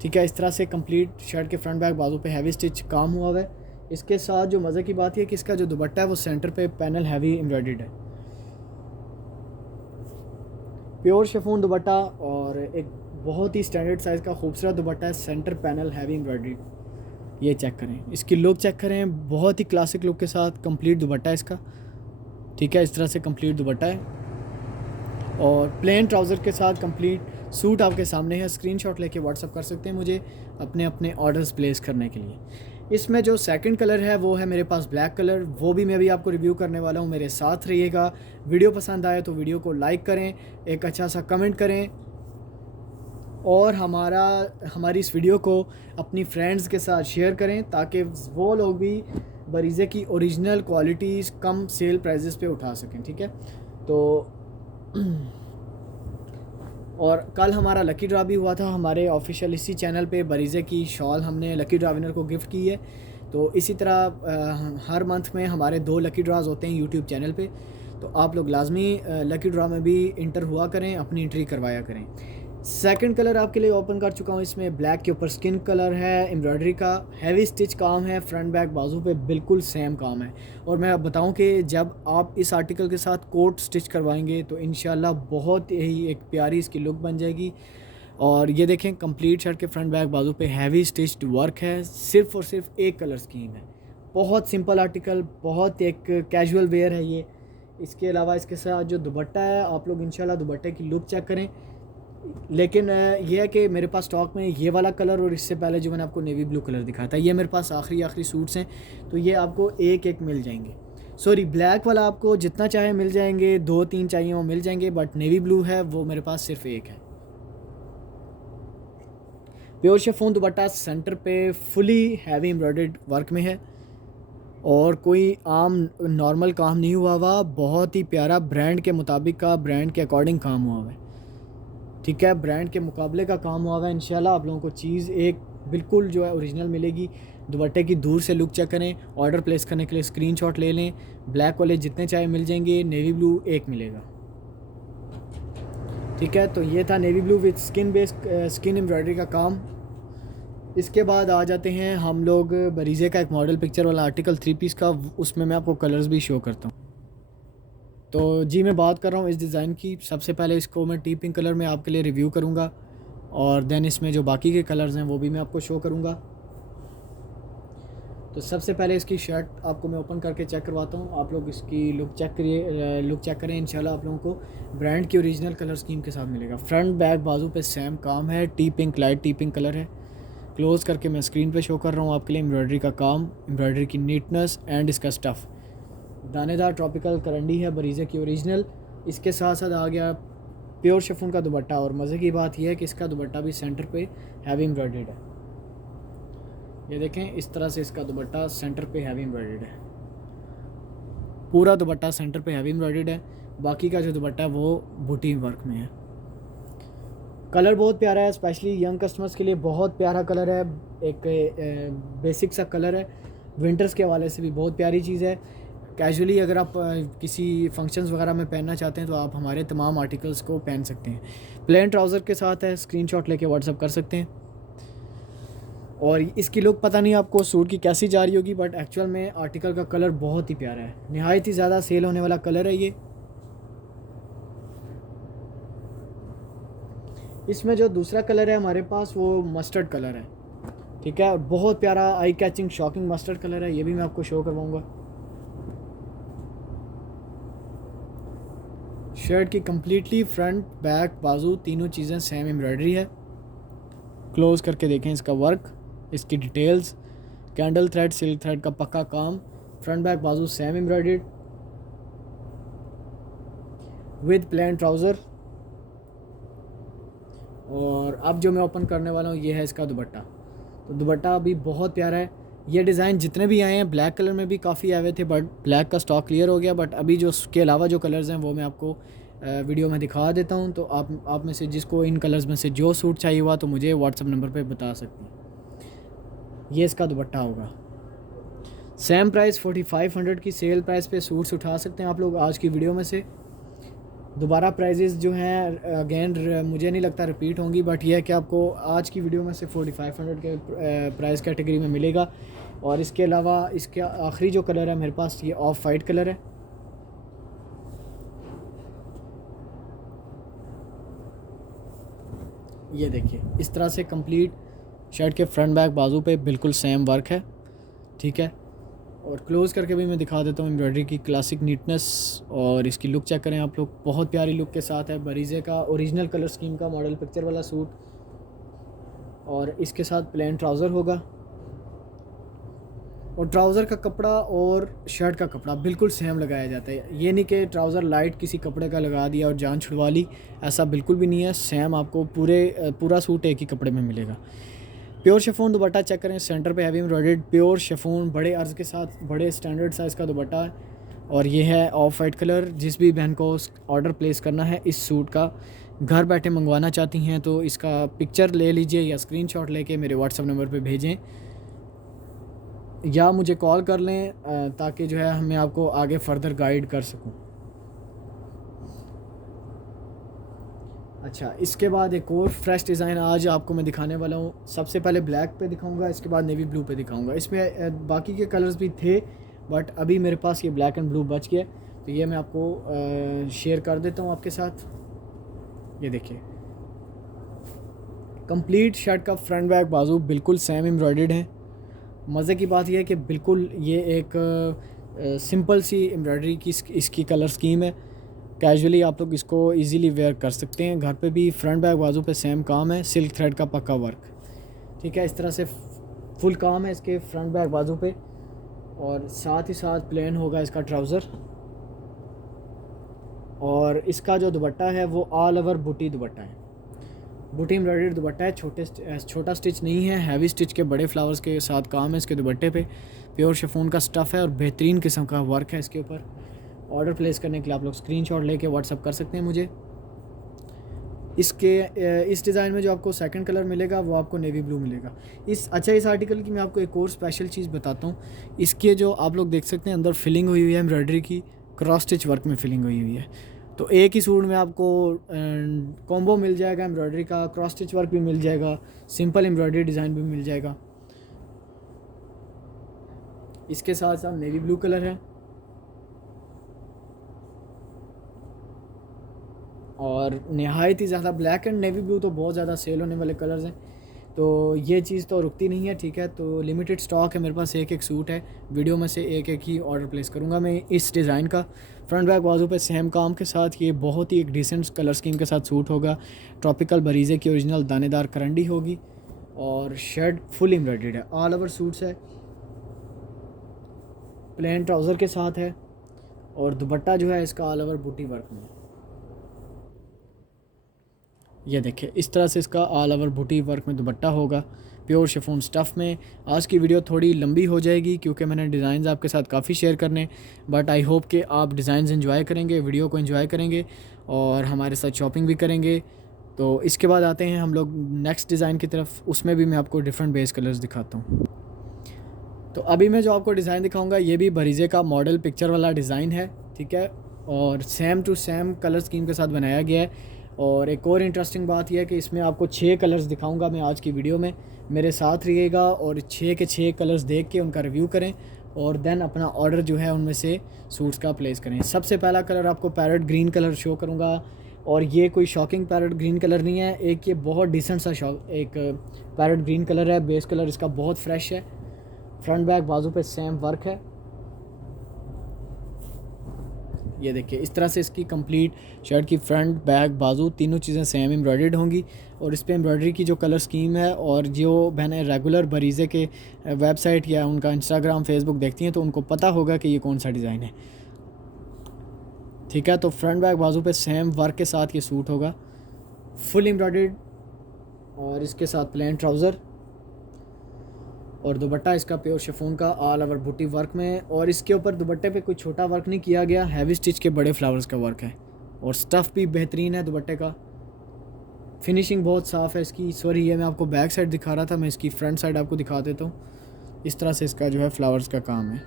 ठीक है, इस तरह से कंप्लीट शर्ट के फ्रंट बैक बाजू पे हैवी स्टिच काम हुआ हुआ है। इसके साथ जो मज़े की बात है कि इसका जो दुपट्टा है वो सेंटर पे पैनल हैवी एम्ब्रॉयडर्ड है, प्योर शिफॉन दुपट्टा और एक बहुत ही स्टैंडर्ड साइज़ का खूबसूरत दुपट्टा है, सेंटर पैनल हैवी एम्ब्रॉयडरी। ये चेक करें, इसकी लुक चेक करें, बहुत ही क्लासिक लुक के साथ कंप्लीट दुपट्टा है इसका। ठीक है, इस तरह से कंप्लीट दुपट्टा है और प्लेन ट्राउज़र के साथ कंप्लीट सूट आपके सामने है। स्क्रीनशॉट लेके व्हाट्सअप कर सकते हैं मुझे अपने अपने ऑर्डर्स प्लेस करने के लिए। इसमें जो सेकंड कलर है वो है मेरे पास ब्लैक कलर, वो भी मैं अभी आपको रिव्यू करने वाला हूँ, मेरे साथ रहिएगा। वीडियो पसंद आए तो वीडियो को लाइक करें, एक अच्छा सा कमेंट करें और हमारी इस वीडियो को अपनी फ्रेंड्स के साथ शेयर करें ताकि वो लोग भी बरीज़े की ओरिजिनल क्वालिटीज़ कम सेल प्राइजेस पे उठा सकें। ठीक है, तो और कल हमारा लकी ड्रा भी हुआ था हमारे ऑफिशियल इसी चैनल पे। बरीज़े की शॉल हमने लकी ड्रा विनर को गिफ्ट की है। तो इसी तरह हर मंथ में हमारे 2 लकी ड्राज होते हैं यूट्यूब चैनल पे, तो आप लोग लाजमी लकी ड्रा में भी इंटर हुआ करें, अपनी एंट्री करवाया करें। सेकंड कलर आपके लिए ओपन कर चुका हूँ, इसमें ब्लैक के ऊपर स्किन कलर है, एम्ब्रॉयडरी का हैवी स्टिच काम है, फ्रंट बैक बाजू पे बिल्कुल सेम काम है। और मैं बताऊं कि जब आप इस आर्टिकल के साथ कोट स्टिच करवाएंगे तो इंशाल्लाह बहुत ही एक प्यारी इसकी लुक बन जाएगी। और ये देखें कंप्लीट शर्ट के फ्रंट बैक बाजू पे हैवी स्टिच्ड वर्क है, सिर्फ और सिर्फ एक कलर स्कीम है। बहुत सिंपल आर्टिकल, बहुत एक कैजुअल वेयर है ये। इसके अलावा इसके साथ जो दुपट्टा है, आप लोग इंशाल्लाह दुपट्टे की लुक चेक करें। लेकिन ये है कि मेरे पास स्टॉक में ये वाला कलर और इससे पहले जो मैंने आपको नेवी ब्लू कलर दिखाया था, ये मेरे पास आखिरी सूट्स हैं, तो ये आपको एक एक मिल जाएंगे। सॉरी, ब्लैक वाला आपको जितना चाहे मिल जाएंगे, 2-3 चाहिए वो मिल जाएंगे, बट नेवी ब्लू है वो मेरे पास सिर्फ एक है। प्योर शिफॉन दुपट्टा, सेंटर पे फुली हैवी एम्ब्रॉयडर्ड वर्क में है और कोई आम नॉर्मल काम नहीं हुआ हुआ, बहुत ही प्यारा ब्रांड के मुताबिक का, ब्रांड के अकॉर्डिंग काम हुआ हुआ है। ठीक है, ब्रांड के मुकाबले का काम हुआ है। इंशाल्लाह आप लोगों को चीज़ एक बिल्कुल जो है ओरिजिनल मिलेगी। दुपट्टे की दूर से लुक चेक करें, ऑर्डर प्लेस करने के लिए स्क्रीनशॉट ले लें। ब्लैक वाले जितने चाहे मिल जाएंगे, नेवी ब्लू एक मिलेगा। ठीक है, तो ये था navy blue with skin embroidery का काम। इसके बाद आ जाते हैं हम लोग बरीज़े का एक मॉडल पिक्चर वाला आर्टिकल 3 पीस का, उसमें मैं आपको कलर्स भी शो करता हूँ। तो जी मैं बात कर रहा हूँ इस डिज़ाइन की। सबसे पहले इसको मैं टी पिंक कलर में आपके लिए रिव्यू करूँगा और देन इसमें जो बाकी के कलर्स हैं वो भी मैं आपको शो करूँगा। तो सबसे पहले इसकी शर्ट आपको मैं ओपन करके चेक करवाता हूँ, आप लोग इसकी लुक चेक करिए, लुक चेक करें। इंशाल्लाह आप लोगों को ब्रांड की ओरिजिनल कलर स्कीम के साथ मिलेगा। फ्रंट बैक बाजू पे सेम काम है, T pink light T pink colour है। क्लोज़ करके मैं स्क्रीन पे शो कर रहा हूँ आपके लिए एम्ब्रॉयडरी का काम, एम्ब्रॉयडरी की नीटनेस एंड इसका स्टफ़। दानेदार ट्रॉपिकल करंडी है बरीज़े की ओरिजिनल। इसके साथ साथ आ गया प्योर शिफॉन का दुपट्टा, और मज़े की बात यह है कि इसका दुपट्टा भी सेंटर पे हैवी एम्ब्रॉयडर्ड है। ये देखें, इस तरह से इसका दुपट्टा सेंटर पे हैवी एम्ब्रॉयडर्ड है। पूरा दुपट्टा सेंटर पे हैवी एम्ब्रॉयडर्ड है। बाकी का जो दुपट्टा है वो बूटी वर्क में है। कलर बहुत प्यारा है, स्पेशली यंग कस्टमर्स के लिए बहुत प्यारा कलर है। एक बेसिक सा कलर है, विंटर्स के हवाले से भी बहुत प्यारी चीज़ है। कैजुअली अगर आप किसी फंक्शंस वगैरह में पहनना चाहते हैं तो आप हमारे तमाम आर्टिकल्स को पहन सकते हैं। प्लेन ट्राउज़र के साथ है, स्क्रीनशॉट लेके व्हाट्सअप कर सकते हैं। और इसकी लुक पता नहीं आपको सूट की कैसी जा रही होगी, बट एक्चुअल में आर्टिकल का कलर बहुत ही प्यारा है, नहायत ही ज़्यादा सेल होने वाला कलर है ये। इसमें जो दूसरा कलर है हमारे पास वो मस्टर्ड कलर है, ठीक है। और बहुत प्यारा eye catching shocking mustard colour है, ये भी मैं आपको शो करवाऊँगा। शर्ट की कम्प्लीटली फ्रंट बैक बाजू तीनों चीज़ें सेम एम्ब्रॉयडरी है। क्लोज़ करके देखें इसका वर्क, इसकी details, candle thread silk thread का पक्का काम। फ्रंट बैक बाजू same embroidered with plane trouser. और अब जो मैं ओपन करने वाला हूँ ये है इसका दुपट्टा। तो दुपट्टा भी बहुत प्यारा है। ये डिज़ाइन जितने भी आए हैं ब्लैक कलर में भी काफ़ी आए हुए थे, बट ब्लैक का स्टॉक क्लियर हो गया। बट अभी जो उसके अलावा जो कलर्स हैं वो मैं आपको वीडियो में दिखा देता हूँ। तो आप में से जिसको इन कलर्स में से जो सूट चाहिए हुआ तो मुझे व्हाट्सअप नंबर पे बता सकती हैं। ये इसका दुपट्टा होगा। सेम प्राइस 4500 की सेल प्राइस पे सूट्स उठा सकते हैं आप लोग आज की वीडियो में से। दोबारा प्राइजेस जो हैं अगेन मुझे नहीं लगता रिपीट होंगी, बट यह है कि आपको आज की वीडियो में से 4500 के प्राइस कैटेगरी में मिलेगा। और इसके अलावा इसके आखिरी जो कलर है मेरे पास ये ऑफ वाइट कलर है। ये देखिए, इस तरह से कंप्लीट शर्ट के फ्रंट बैक बाजू पे बिल्कुल सेम वर्क है, ठीक है। और क्लोज़ करके भी मैं दिखा देता हूँ एम्ब्रॉयडरी की क्लासिक नीटनेस। और इसकी लुक चेक करें आप लोग, बहुत प्यारी लुक के साथ है। बरीज़े का ओरिजिनल कलर स्कीम का मॉडल पिक्चर वाला सूट, और इसके साथ प्लेन ट्राउज़र होगा। और ट्राउज़र का कपड़ा और शर्ट का कपड़ा बिल्कुल सेम लगाया जाता है। ये नहीं कि ट्राउज़र लाइट किसी कपड़े का लगा दिया और जान छुड़वा ली, ऐसा बिल्कुल भी नहीं है। सेम आपको पूरा सूट एक ही कपड़े में मिलेगा। प्योर शिफॉन दुपट्टा चेक करें, सेंटर पे हैवी एम्ब्रॉयडर्ड प्योर शिफॉन बड़े अर्ज़ के साथ, बड़े स्टैंडर्ड साइज़ का दुपट्टा है। और ये है ऑफ वाइट कलर। जिस भी बहन को ऑर्डर प्लेस करना है इस सूट का, घर बैठे मंगवाना चाहती हैं तो इसका पिक्चर ले लीजिए या स्क्रीनशॉट लेके मेरे व्हाट्सअप नंबर पे भेजें या मुझे कॉल कर लें, ताकि जो है मैं आपको आगे फर्दर गाइड कर सकूं। अच्छा, इसके बाद एक और फ्रेश डिज़ाइन आज आपको मैं दिखाने वाला हूँ। सबसे पहले ब्लैक पे दिखाऊंगा, इसके बाद नेवी ब्लू पे दिखाऊंगा। इसमें बाकी के कलर्स भी थे, बट अभी मेरे पास ये ब्लैक एंड ब्लू बच गया, तो ये मैं आपको शेयर कर देता हूँ आपके साथ। ये देखिए, कंप्लीट शर्ट का फ्रंट बैक बाजू बिल्कुल सेम एम्ब्रॉयडर्ड है। मज़े की बात यह है कि बिल्कुल ये एक सिंपल सी एम्ब्रॉयडरी की इसकी कलर स्कीम है। कैजुअली आप लोग इसको इजीली वेयर कर सकते हैं घर पे भी। फ्रंट बैक बाजू पे सेम काम है, सिल्क थ्रेड का पक्का वर्क, ठीक है। इस तरह से फुल काम है इसके फ्रंट बैक बाजू पे, और साथ ही साथ प्लेन होगा इसका ट्राउज़र। और इसका जो दुपट्टा है वो ऑल ओवर बूटी दुपट्टा है, बूटी एम्ब्रॉयडर्ड दुपट्टा है। छोटा स्टिच नहीं है, हैवी स्टिच के बड़े फ्लावर्स के साथ काम है इसके दुपट्टे पे। प्योर शिफॉन का स्टफ़ है और बेहतरीन किस्म का वर्क है इसके ऊपर। ऑर्डर प्लेस करने के लिए आप लोग स्क्रीनशॉट लेके व्हाट्सअप कर सकते हैं मुझे। इस डिज़ाइन में जो आपको सेकंड कलर मिलेगा वो आपको नेवी ब्लू मिलेगा। इस आर्टिकल की मैं आपको एक और स्पेशल चीज़ बताता हूँ। इसके जो आप लोग देख सकते हैं अंदर फिलिंग हुई हुई है एम्ब्रॉयडरी की, क्रॉस स्टिच वर्क में फिलिंग हुई हुई है। तो एक ही सूट में आपको कॉम्बो मिल जाएगा, एम्ब्रॉयडरी का क्रॉस स्टिच वर्क भी मिल जाएगा, सिंपल एम्ब्रॉयडरी डिज़ाइन भी मिल जाएगा। इसके साथ साथ नेवी ब्लू कलर है, और नहायत ही ज़्यादा ब्लैक एंड नेवी ब्लू तो बहुत ज़्यादा सेल होने वाले कलर्स हैं। तो ये चीज़ तो रुकती नहीं है, ठीक है। तो लिमिटेड स्टॉक है मेरे पास, एक एक सूट है, वीडियो में से एक एक ही ऑर्डर प्लेस करूँगा मैं इस डिज़ाइन का। फ्रंट बैक बाजू पे सेम काम के साथ ये बहुत ही एक डिसेंट कलर स्कीम के साथ सूट होगा। ट्रॉपिकल बरीज़े की ओरिजिनल दानेदार करंडी होगी और शर्ट फुल एम्ब्रॉयडर्ड है, ऑल ओवर सूट्स है, प्लेन ट्राउज़र के साथ है और दुपट्टा जो है इसका ऑल ओवर बूटी वर्क में। ये देखिए इस तरह से इसका ऑल ओवर बूटी वर्क में दुपट्टा होगा, प्योर शिफॉन स्टफ़ में। आज की वीडियो थोड़ी लंबी हो जाएगी क्योंकि मैंने डिज़ाइंस आपके साथ काफ़ी शेयर करने, बट आई होप कि आप डिज़ाइंस एंजॉय करेंगे, वीडियो को एंजॉय करेंगे और हमारे साथ शॉपिंग भी करेंगे। तो इसके बाद आते हैं हम लोग नेक्स्ट डिज़ाइन की तरफ, उसमें भी मैं आपको डिफरेंट बेस कलर्स दिखाता हूँ। तो अभी मैं जो आपको डिज़ाइन दिखाऊंगा ये भी बरीज़े का मॉडल पिक्चर वाला डिज़ाइन है, ठीक है, और same to same colour scheme के साथ बनाया गया है। और एक और इंटरेस्टिंग बात यह है कि इसमें आपको 6 कलर्स दिखाऊंगा मैं आज की वीडियो में, मेरे साथ रहिएगा और 6 के 6 कलर्स देख के उनका रिव्यू करें और देन अपना ऑर्डर जो है उनमें से सूट्स का प्लेस करें। सबसे पहला कलर आपको पैरेट ग्रीन कलर शो करूँगा और ये कोई शॉकिंग पैरेट ग्रीन कलर नहीं है, एक ये बहुत डिसेंट सा एक पैरेट ग्रीन कलर है। बेस कलर इसका बहुत फ्रेश है, फ्रंट बैक बाजू पे सेम वर्क है। ये देखिए इस तरह से इसकी कंप्लीट शर्ट की फ्रंट बैक बाजू तीनों चीज़ें सेम एम्ब्रॉयडर्ड होंगी और इस पे एम्ब्रॉयडरी की जो कलर स्कीम है, और जो मैंने रेगुलर बरीज़े के वेबसाइट या उनका इंस्टाग्राम फेसबुक देखती हैं तो उनको पता होगा कि ये कौन सा डिज़ाइन है, ठीक है। तो फ्रंट बैक बाजू पे सेम वर्क के साथ ये सूट होगा, फुल एम्ब्रॉयडर्ड और इसके साथ प्लेन ट्राउज़र और दुपट्टा इसका प्योर शिफॉन का ऑल ओवर बूटी वर्क में। और इसके ऊपर दुपट्टे पे कोई छोटा वर्क नहीं किया गया, हैवी स्टिच के बड़े फ्लावर्स का वर्क है और स्टफ़ भी बेहतरीन है दुपट्टे का, फिनिशिंग बहुत साफ़ है इसकी। सॉरी ये मैं आपको बैक साइड दिखा रहा था, मैं इसकी फ्रंट साइड आपको दिखा देता हूँ। इस तरह से इसका जो है फ्लावर्स का काम है,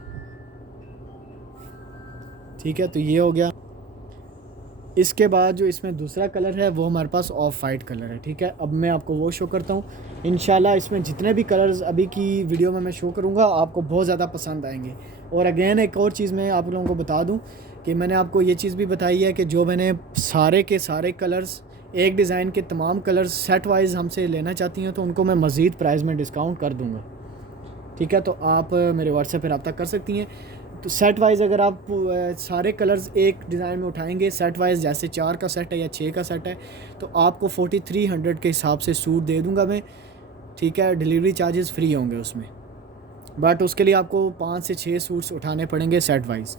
ठीक है। तो ये हो गया। इसके बाद जो इसमें दूसरा कलर है वो हमारे पास ऑफ वाइट कलर है, ठीक है। अब मैं आपको वो शो करता हूँ। इंशाल्लाह इसमें जितने भी कलर्स अभी की वीडियो में मैं शो करूँगा आपको बहुत ज़्यादा पसंद आएंगे। और अगेन एक और चीज़ मैं आप लोगों को बता दूँ कि मैंने आपको ये चीज़ भी बताई है कि जो मैंने सारे के सारे कलर्स एक डिज़ाइन के तमाम कलर्स सेट वाइज हमसे लेना चाहती हैं तो उनको मैं मज़ीद प्राइस में डिस्काउंट कर दूँगा, ठीक है। तो आप मेरे व्हाट्सएप पर रब्ता कर सकती हैं। तो सेट वाइज़ अगर आप सारे कलर्स एक डिज़ाइन में उठाएंगे सेट वाइज़, जैसे 4 का सेट है या 6 का सेट है, तो आपको 4300 के हिसाब से सूट दे दूंगा मैं, ठीक है। डिलीवरी चार्जेस फ्री होंगे उसमें, बट उसके लिए आपको 5 से 6 सूट्स उठाने पड़ेंगे सेट वाइज़।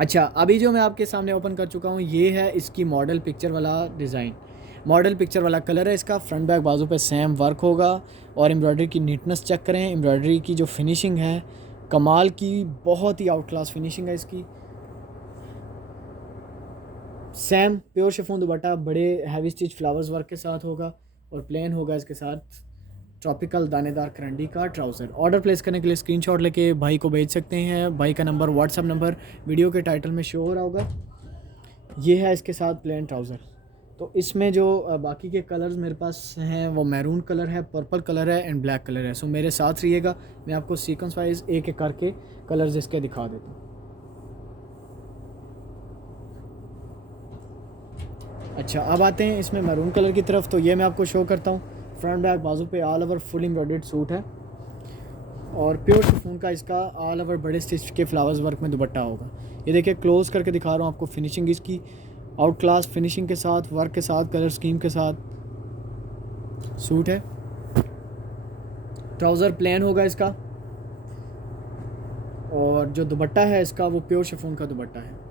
अच्छा, अभी जो मैं आपके सामने ओपन कर चुका हूँ ये है इसकी मॉडल पिक्चर वाला डिज़ाइन, मॉडल पिक्चर वाला कलर है इसका। फ्रंट बैक बाजू पे सेम वर्क होगा और एम्ब्रॉयडरी की नीटनेस चेक करें, एम्ब्रॉयडरी की जो फिनिशिंग है कमाल की, बहुत ही आउट क्लास फिनिशिंग है इसकी। सेम प्योर शिफॉन दुपट्टा बड़े हैवी स्टिच फ्लावर्स वर्क के साथ होगा और प्लेन होगा इसके साथ ट्रॉपिकल दानेदार करंडी का ट्राउज़र। ऑर्डर प्लेस करने के लिए स्क्रीनशॉट लेके भाई को भेज सकते हैं, भाई का नंबर व्हाट्सअप नंबर वीडियो के टाइटल में शो हो रहा होगा। ये है इसके साथ प्लेन ट्राउज़र। तो इसमें जो बाकी के कलर्स मेरे पास हैं वो मैरून कलर है, पर्पल कलर है एंड ब्लैक कलर है। सो मेरे साथ रहिएगा, मैं आपको सीक्वेंस वाइज एक एक करके कलर्स इसके दिखा देता हूँ। अच्छा, अब आते हैं इसमें मैरून कलर की तरफ। तो ये मैं आपको शो करता हूँ, फ्रंट बैक बाजू पे all over full embroidered suit है और प्योर शिफॉन का इसका ऑल ओवर बड़े स्टिच के फ्लावर्स वर्क में दुपट्टा होगा। ये देखिए क्लोज करके दिखा रहा हूँ आपको, फिनिशिंग इसकी आउट क्लास फिनिशिंग के साथ, वर्क के साथ, कलर स्कीम के साथ सूट है। ट्राउज़र प्लेन होगा इसका और जो दुपट्टा है इसका वो प्योर शिफॉन का दुपट्टा है।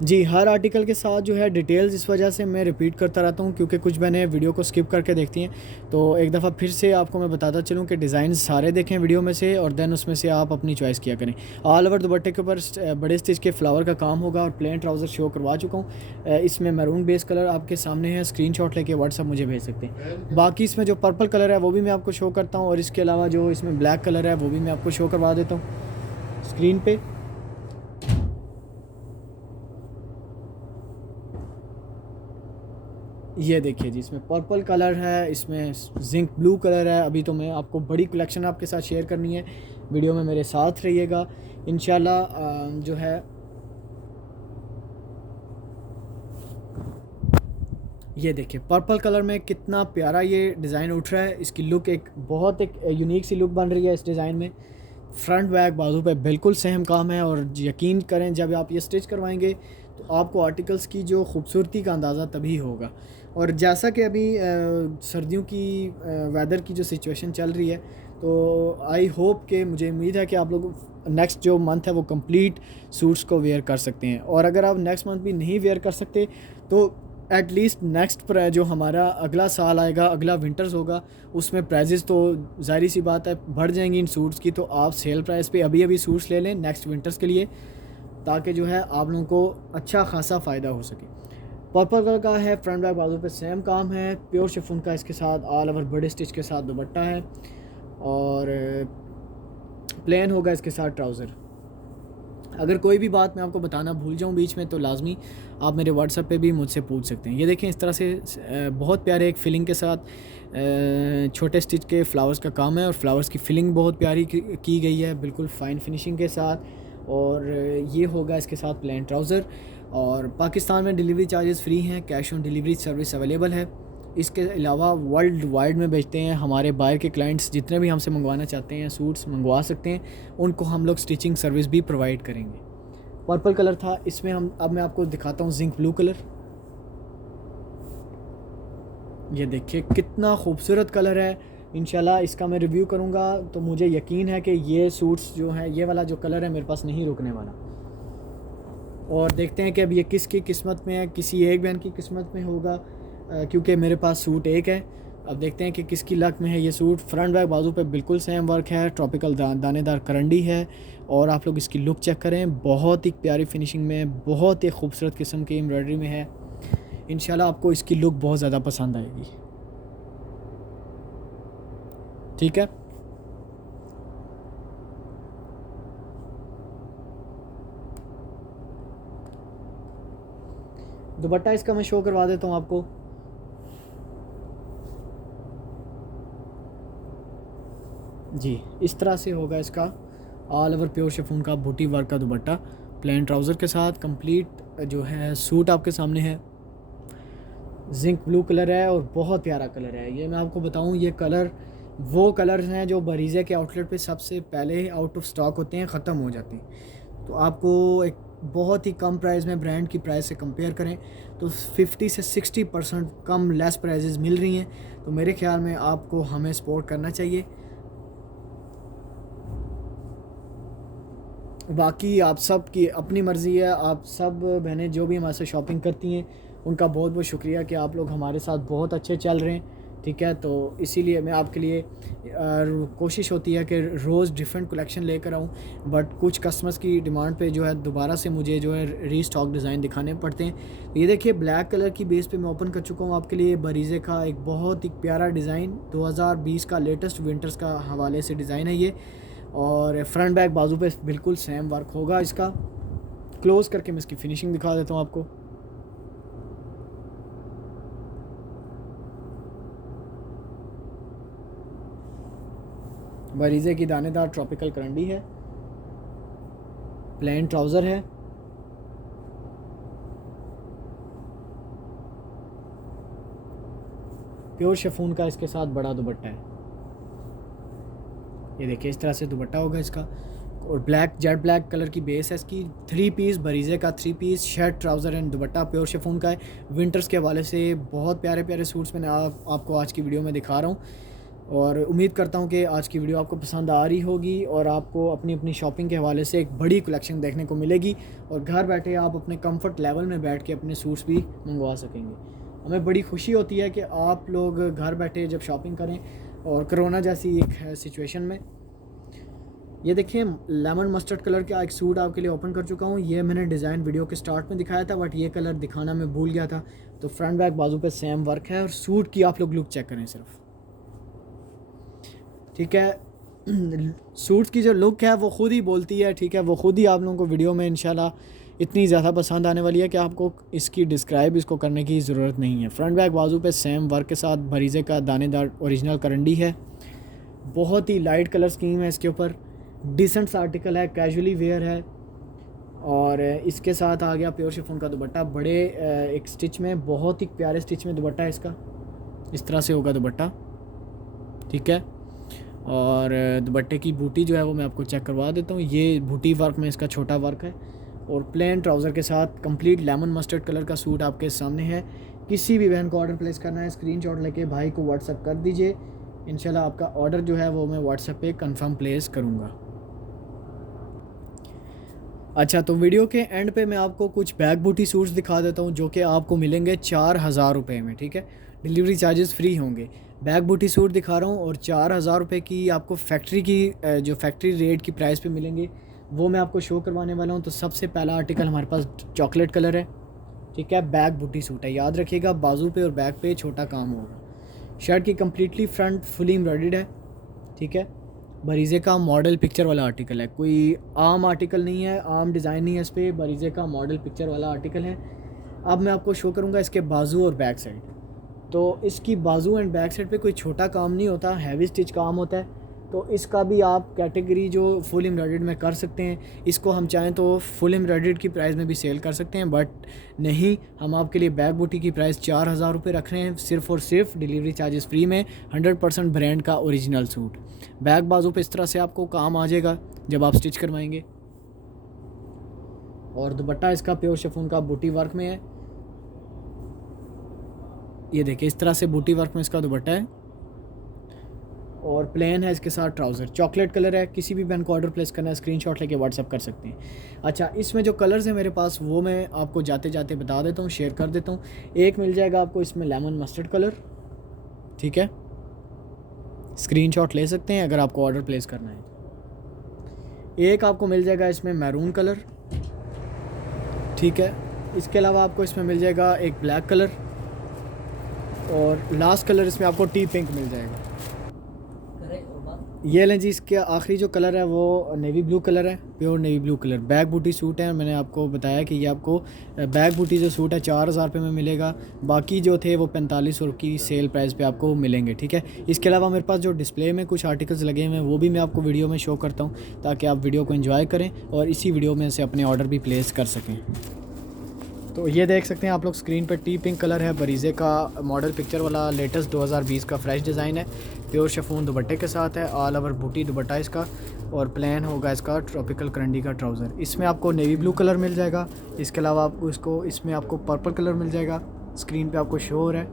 जी, हर आर्टिकल के साथ जो है डिटेल्स इस वजह से मैं रिपीट करता रहता हूँ क्योंकि कुछ मैंने वीडियो को स्किप करके देखती हैं। तो एक दफ़ा फिर से आपको मैं बताता चलूँ कि डिज़ाइन सारे देखें वीडियो में से और देन उसमें से आप अपनी चॉइस किया करें। ऑल ओवर दुपट्टे के ऊपर बड़े स्टिच के फ्लावर का काम होगा और प्लेन ट्राउज़र शो करवा चुका हूँ। इसमें मैरून बेस कलर आपके सामने है, स्क्रीनशॉट लेके व्हाट्सअप मुझे भेज सकते हैं। बाकी इसमें जो पर्पल कलर है वो भी मैं आपको शो करता हूँ और इसके अलावा जो इसमें ब्लैक कलर है वो भी मैं आपको शो करवा देता हूँ स्क्रीन पर। ये देखिए जी, इसमें पर्पल कलर है, इसमें जिंक ब्लू कलर है। अभी तो मैं आपको बड़ी कलेक्शन आपके साथ शेयर करनी है, वीडियो में मेरे साथ रहिएगा इंशाल्लाह। जो है ये देखिए पर्पल कलर में कितना प्यारा ये डिज़ाइन उठ रहा है। इसकी लुक एक बहुत एक यूनिक सी लुक बन रही है इस डिज़ाइन में। फ्रंट बैक बाजू पे बिल्कुल सेम काम है, और यकीन करें जब आप ये स्टिच करवाएंगे तो आपको आर्टिकल्स की जो खूबसूरती का अंदाज़ा तभी होगा। और जैसा कि अभी सर्दियों की वेदर की जो सिचुएशन चल रही है, तो आई होप कि मुझे उम्मीद है कि आप लोग नेक्स्ट जो मंथ है वो कंप्लीट सूट्स को वेयर कर सकते हैं। और अगर आप नेक्स्ट मंथ भी नहीं वेयर कर सकते तो एटलीस्ट नेक्स्ट जो हमारा अगला साल आएगा, अगला विंटर्स होगा, उसमें प्राइजेस तो ज़ाहिर सी बात है बढ़ जाएंगी इन सूट्स की। तो आप सेल प्राइस पे अभी अभी सूट्स ले लें नेक्स्ट विंटर्स के लिए, ताकि जो है आप लोगों को अच्छा खासा फ़ायदा हो सके। पर्पल कलर का है, फ्रंट बैक बाजू पे सेम काम है, प्योर शिफॉन का इसके साथ ऑल ओवर बड़े स्टिच के साथ दुपट्टा है, और प्लेन होगा इसके साथ ट्राउज़र। अगर कोई भी बात मैं आपको बताना भूल जाऊं बीच में तो लाजमी आप मेरे व्हाट्सएप पे भी मुझसे पूछ सकते हैं। ये देखें इस तरह से बहुत प्यारे एक फिलिंग के साथ छोटे स्टिच के फ्लावर्स का काम है, और फ्लावर्स की फिलिंग बहुत प्यारी की गई है, बिल्कुल फ़ाइन फिनिशिंग के साथ। और ये होगा इसके साथ प्लेन ट्राउज़र। और पाकिस्तान में डिलीवरी चार्जेस फ्री हैं, cash on delivery service available है। इसके अलावा वर्ल्ड वाइड में बेचते हैं। हमारे बाहर के क्लाइंट्स जितने भी हमसे मंगवाना चाहते हैं सूट्स मंगवा सकते हैं, उनको हम लोग स्टिचिंग सर्विस भी प्रोवाइड करेंगे। पर्पल कलर था, इसमें हम अब मैं आपको दिखाता हूँ जिंक ब्लू कलर। ये देखिए कितना खूबसूरत कलर है। इंशाल्लाह इसका मैं रिव्यू करूँगा तो मुझे यकीन है कि ये सूट्स जो हैं, ये वाला जो कलर है मेरे पास नहीं रुकने वाला। और देखते हैं कि अब ये किसकी किस्मत में है, किसी एक बहन की किस्मत में होगा, क्योंकि मेरे पास सूट एक है। अब देखते हैं कि किसकी लक में है ये सूट। फ्रंट बैक बाजू पे बिल्कुल सेम वर्क है, ट्रॉपिकल दानेदार करंडी है। और आप लोग इसकी लुक चेक करें, बहुत ही प्यारी फिनिशिंग में, बहुत ही खूबसूरत किस्म की एम्ब्रॉयडरी में है। इंशाल्लाह आपको इसकी लुक बहुत ज़्यादा पसंद आएगी। ठीक है, दुपट्टा इसका मैं शो करवा देता हूँ आपको। जी इस तरह से होगा इसका ऑल ओवर प्योर शिफॉन का बूटी वर्क का दुपट्टा, प्लेन ट्राउज़र के साथ कंप्लीट जो है सूट आपके सामने है। जिंक ब्लू कलर है और बहुत प्यारा कलर है। ये मैं आपको बताऊं, ये कलर वो कलर्स हैं जो बरीज़े के आउटलेट पे सबसे पहले आउट ऑफ स्टॉक होते हैं, ख़त्म हो जाते हैं। तो आपको एक बहुत ही कम प्राइस में ब्रांड की प्राइस से कंपेयर करें तो 50 से 60% कम लेस प्राइजेज़ मिल रही हैं। तो मेरे ख्याल में आपको हमें सपोर्ट करना चाहिए। बाकी आप सब की अपनी मर्ज़ी है। आप सब बहनें जो भी हमारे से शॉपिंग करती हैं उनका बहुत बहुत शुक्रिया कि आप लोग हमारे साथ बहुत अच्छे चल रहे हैं। ठीक है, तो इसीलिए मैं आपके लिए कोशिश होती है कि रोज़ डिफरेंट कलेक्शन लेकर आऊँ, बट कुछ कस्टमर्स की डिमांड पे जो है दोबारा से मुझे जो है रीस्टॉक डिज़ाइन दिखाने पड़ते हैं। ये देखिए ब्लैक कलर की बेस पे मैं ओपन कर चुका हूँ आपके लिए बरीज़े का एक बहुत ही प्यारा डिज़ाइन, 2020 का लेटेस्ट विंटर्स का हवाले से डिज़ाइन है ये। और फ्रंट बैक बाजू पे बिल्कुल सेम वर्क होगा इसका। क्लोज करके मैं इसकी फिनिशिंग दिखा देता हूँ आपको। बरीज़े की दानेदार ट्रॉपिकल करंडी है, प्लेन ट्राउज़र है, प्योर शिफॉन का इसके साथ बड़ा दुपट्टा है। ये देखिए इस तरह से दुपट्टा होगा इसका, और ब्लैक जेट ब्लैक कलर की बेस है इसकी। 3 पीस बरीज़े का 3 piece shirt trouser and dupatta pure chiffon का है। विंटर्स के हवाले से बहुत प्यारे प्यारे सूट्स मैंने आपको आज की वीडियो में दिखा रहा हूँ, और उम्मीद करता हूँ कि आज की वीडियो आपको पसंद आ रही होगी और आपको अपनी अपनी शॉपिंग के हवाले से एक बड़ी कलेक्शन देखने को मिलेगी, और घर बैठे आप अपने कंफर्ट लेवल में बैठ के अपने सूट्स भी मंगवा सकेंगे। हमें बड़ी खुशी होती है कि आप लोग घर बैठे जब शॉपिंग करें, और कोरोना जैसी एक सिचुएशन में। ये देखिए लेमन मस्टर्ड कलर का एक सूट आपके लिए ओपन कर चुका हूँ। ये मैंने डिज़ाइन वीडियो के स्टार्ट में दिखाया था, बट ये कलर दिखाना मैं भूल गया था। तो फ्रंट बैक बाजू पे सेम वर्क है, और सूट की आप लोग लुक चेक करें सिर्फ। ठीक है, सूट्स की जो लुक है वो खुद ही बोलती है। ठीक है, वो खुद ही आप लोगों को वीडियो में इंशाल्लाह इतनी ज़्यादा पसंद आने वाली है कि आपको इसकी डिस्क्राइब इसको करने की ज़रूरत नहीं है। फ्रंट बैक बाजू पे सेम वर्क के साथ बरीज़े का दानेदार ओरिजिनल करंडी है। बहुत ही लाइट कलर स्कीम है इसके ऊपर, डिसेंट सा आर्टिकल है, कैजुअली वेयर है। और इसके साथ आ गया प्योर शिफॉन का दुपट्टा, बड़े एक स्टिच में, बहुत ही प्यारे स्टिच में दुपट्टा है इसका। इस तरह से होगा दुपट्टा, ठीक है। और दुपट्टे की बूटी जो है वो मैं आपको चेक करवा देता हूँ। ये बूटी वर्क में इसका छोटा वर्क है और प्लेन ट्राउज़र के साथ कंप्लीट लेमन मस्टर्ड कलर का सूट आपके सामने है। किसी भी बहन को ऑर्डर प्लेस करना है, स्क्रीनशॉट लेके भाई को व्हाट्सअप कर दीजिए। इंशाल्लाह आपका ऑर्डर जो है वो मैं व्हाट्सएप पे कंफर्म प्लेस करूँगा। अच्छा, तो वीडियो के एंड पे मैं आपको कुछ बैक बूटी सूट्स दिखा देता हूँ जो कि आपको मिलेंगे 4000 रुपये में, ठीक है। डिलीवरी चार्जेस फ्री होंगे। बैक बूटी सूट दिखा रहा हूँ और 4000 रुपये की आपको फैक्ट्री की जो फैक्ट्री रेट की प्राइस पे मिलेंगे वो मैं आपको शो करवाने वाला हूँ। तो सबसे पहला आर्टिकल हमारे पास चॉकलेट कलर है, ठीक है। बैक बूटी सूट है, याद रखिएगा बाजू पे और बैक पे छोटा काम होगा। शर्ट की कम्प्लीटली फ्रंट फुली एम्ब्रॉयडर्ड है, ठीक है। बरीज़े का मॉडल पिक्चर वाला आर्टिकल है, कोई आम आर्टिकल नहीं है, आम डिज़ाइन नहीं है इस पर, बरीज़े का मॉडल पिक्चर वाला आर्टिकल है। अब मैं आपको शो करूँगा इसके बाजू और बैक साइड। तो इसकी बाजू एंड बैक साइड पे कोई छोटा काम नहीं होता, हैवी स्टिच काम होता है। तो इसका भी आप कैटेगरी जो फुल एम्ब्रॉयडर्ड में कर सकते हैं। इसको हम चाहें तो फुल एम्ब्रॉयडर्ड की प्राइस में भी सेल कर सकते हैं, बट नहीं, हम आपके लिए बैक बूटी की प्राइस 4000 रुपये रख रहे हैं, सिर्फ़ और सिर्फ डिलीवरी चार्जेस फ्री में। 100% ब्रांड का ओरिजिनल सूट। बैक बाजू पे इस तरह से आपको काम आ जाएगा जब आप स्टिच करवाएंगे। और दुपट्टा इसका प्योर शिफॉन का बूटी वर्क में है। ये देखिए इस तरह से बूटी वर्क में इसका दुपट्टा है और प्लेन है इसके साथ ट्राउज़र। चॉकलेट कलर है। किसी भी बहन को ऑर्डर प्लेस करना है स्क्रीनशॉट लेके व्हाट्सअप कर सकते हैं। अच्छा, इसमें जो कलर्स हैं मेरे पास वो मैं आपको जाते जाते बता देता हूँ, शेयर कर देता हूँ। एक मिल जाएगा आपको इसमें लेमन मस्टर्ड कलर, ठीक है। स्क्रीनशॉट ले सकते हैं अगर आपको ऑर्डर प्लेस करना है। एक आपको मिल जाएगा इसमें मैरून कलर, ठीक है। इसके अलावा आपको इसमें मिल जाएगा एक ब्लैक कलर और लास्ट कलर इसमें आपको टी पिंक मिल जाएगा। ये लें जी, इसके आखिरी जो कलर है वो नेवी ब्लू कलर है, pure navy blue colour. Back बूटी सूट है। मैंने आपको बताया कि ये आपको बैक बूटी जो सूट है 4000 रुपये में मिलेगा। बाकी जो थे वो 4500 की सेल प्राइस पे आपको मिलेंगे, ठीक है। इसके अलावा मेरे पास जो डिस्प्ले में कुछ आर्टिकल्स लगे हुए हैं वो भी मैं आपको वीडियो में शो करता हूँ ताकि आप वीडियो को एंजॉय करें और इसी वीडियो में से अपने ऑर्डर भी प्लेस कर सकें। तो ये देख सकते हैं आप लोग स्क्रीन पर, टी पिंक कलर है, बरीज़े का मॉडल पिक्चर वाला लेटेस्ट 2020 का फ्रेश डिज़ाइन है। प्योर शिफॉन दुपट्टे के साथ है, ऑल ओवर बूटी दुपट्टा इसका और प्लेन होगा इसका ट्रॉपिकल करंडी का ट्राउज़र। इसमें आपको नेवी ब्लू कलर मिल जाएगा। इसके अलावा आपको इसमें आपको पर्पल कलर मिल जाएगा, स्क्रीन पे आपको शो हो रहा है।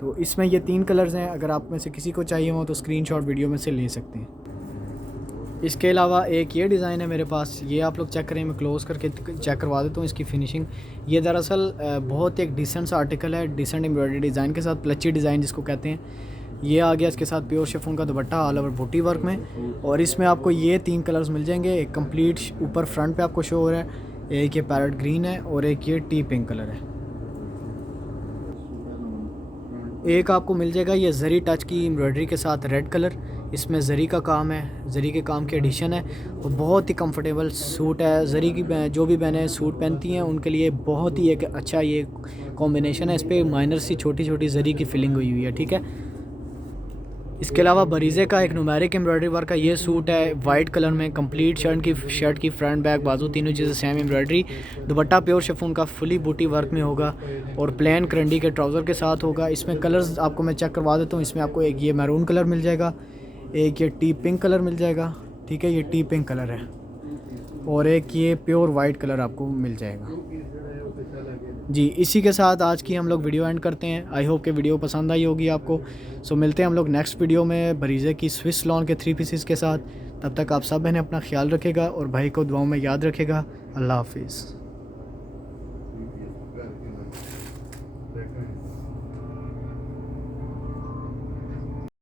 तो इसमें ये 3 कलर्स हैं। अगर आप में से किसी को चाहिए हो तो स्क्रीनशॉट वीडियो में से ले सकते हैं। इसके अलावा एक ये डिज़ाइन है मेरे पास, ये आप लोग चेक करें, मैं क्लोज़ करके चेक करवा देता हूँ इसकी फ़िनिशिंग। ये दरअसल बहुत एक डिसेंट सा आर्टिकल है, डिसेंट एम्ब्रॉयडरी डिज़ाइन के साथ, प्लची डिज़ाइन जिसको कहते हैं। ये आ गया इसके साथ प्योर शिफॉन का दुपट्टा ऑल ओवर बूटी वर्क में और इसमें आपको ये 3 कलर्स मिल जाएंगे। एक कंप्लीट ऊपर फ्रंट पे आपको शो हो रहा है, एक ये पैरेट ग्रीन है और एक ये टी पिंक कलर है। एक आपको मिल जाएगा ये जरी टच की एम्ब्रॉयडरी के साथ रेड कलर, इसमें जरी का काम है, जरी के काम की एडिशन है और बहुत ही कंफर्टेबल सूट है। जरी की जो भी बहनें सूट पहनती हैं उनके लिए बहुत ही एक अच्छा ये कॉम्बिनेशन है। इस पर माइनर सी छोटी छोटी जरी की फिलिंग हुई हुई है, ठीक है। इसके अलावा बरीज़े का एक नुमेरिक एम्ब्रॉयडरी वर्क का ये सूट है वाइट कलर में, कंप्लीट शर्ट की फ्रंट बैक बाजू तीनों चीज़ें सेम एम्ब्रॉयडरी। दुपट्टा प्योर शिफॉन का फुली बूटी वर्क में होगा और प्लेन करंडी के ट्राउज़र के साथ होगा। इसमें कलर्स आपको मैं चेक करवा देता हूँ। इसमें आपको एक ये मैरून कलर मिल जाएगा, एक ये टी पिंक कलर मिल जाएगा, ठीक है, ये टी पिंक कलर है और एक ये प्योर वाइट कलर आपको मिल जाएगा जी। इसी के साथ आज की हम लोग वीडियो एंड करते हैं। आई होप कि वीडियो पसंद आई होगी आपको। सो मिलते हैं हम लोग नेक्स्ट वीडियो में बरीज़े की स्विस लॉन के 3 पीसेस के साथ। तब तक आप सब बहनें अपना ख्याल रखेगा और भाई को दुआओं में याद रखेगा। अल्लाह हाफिज़।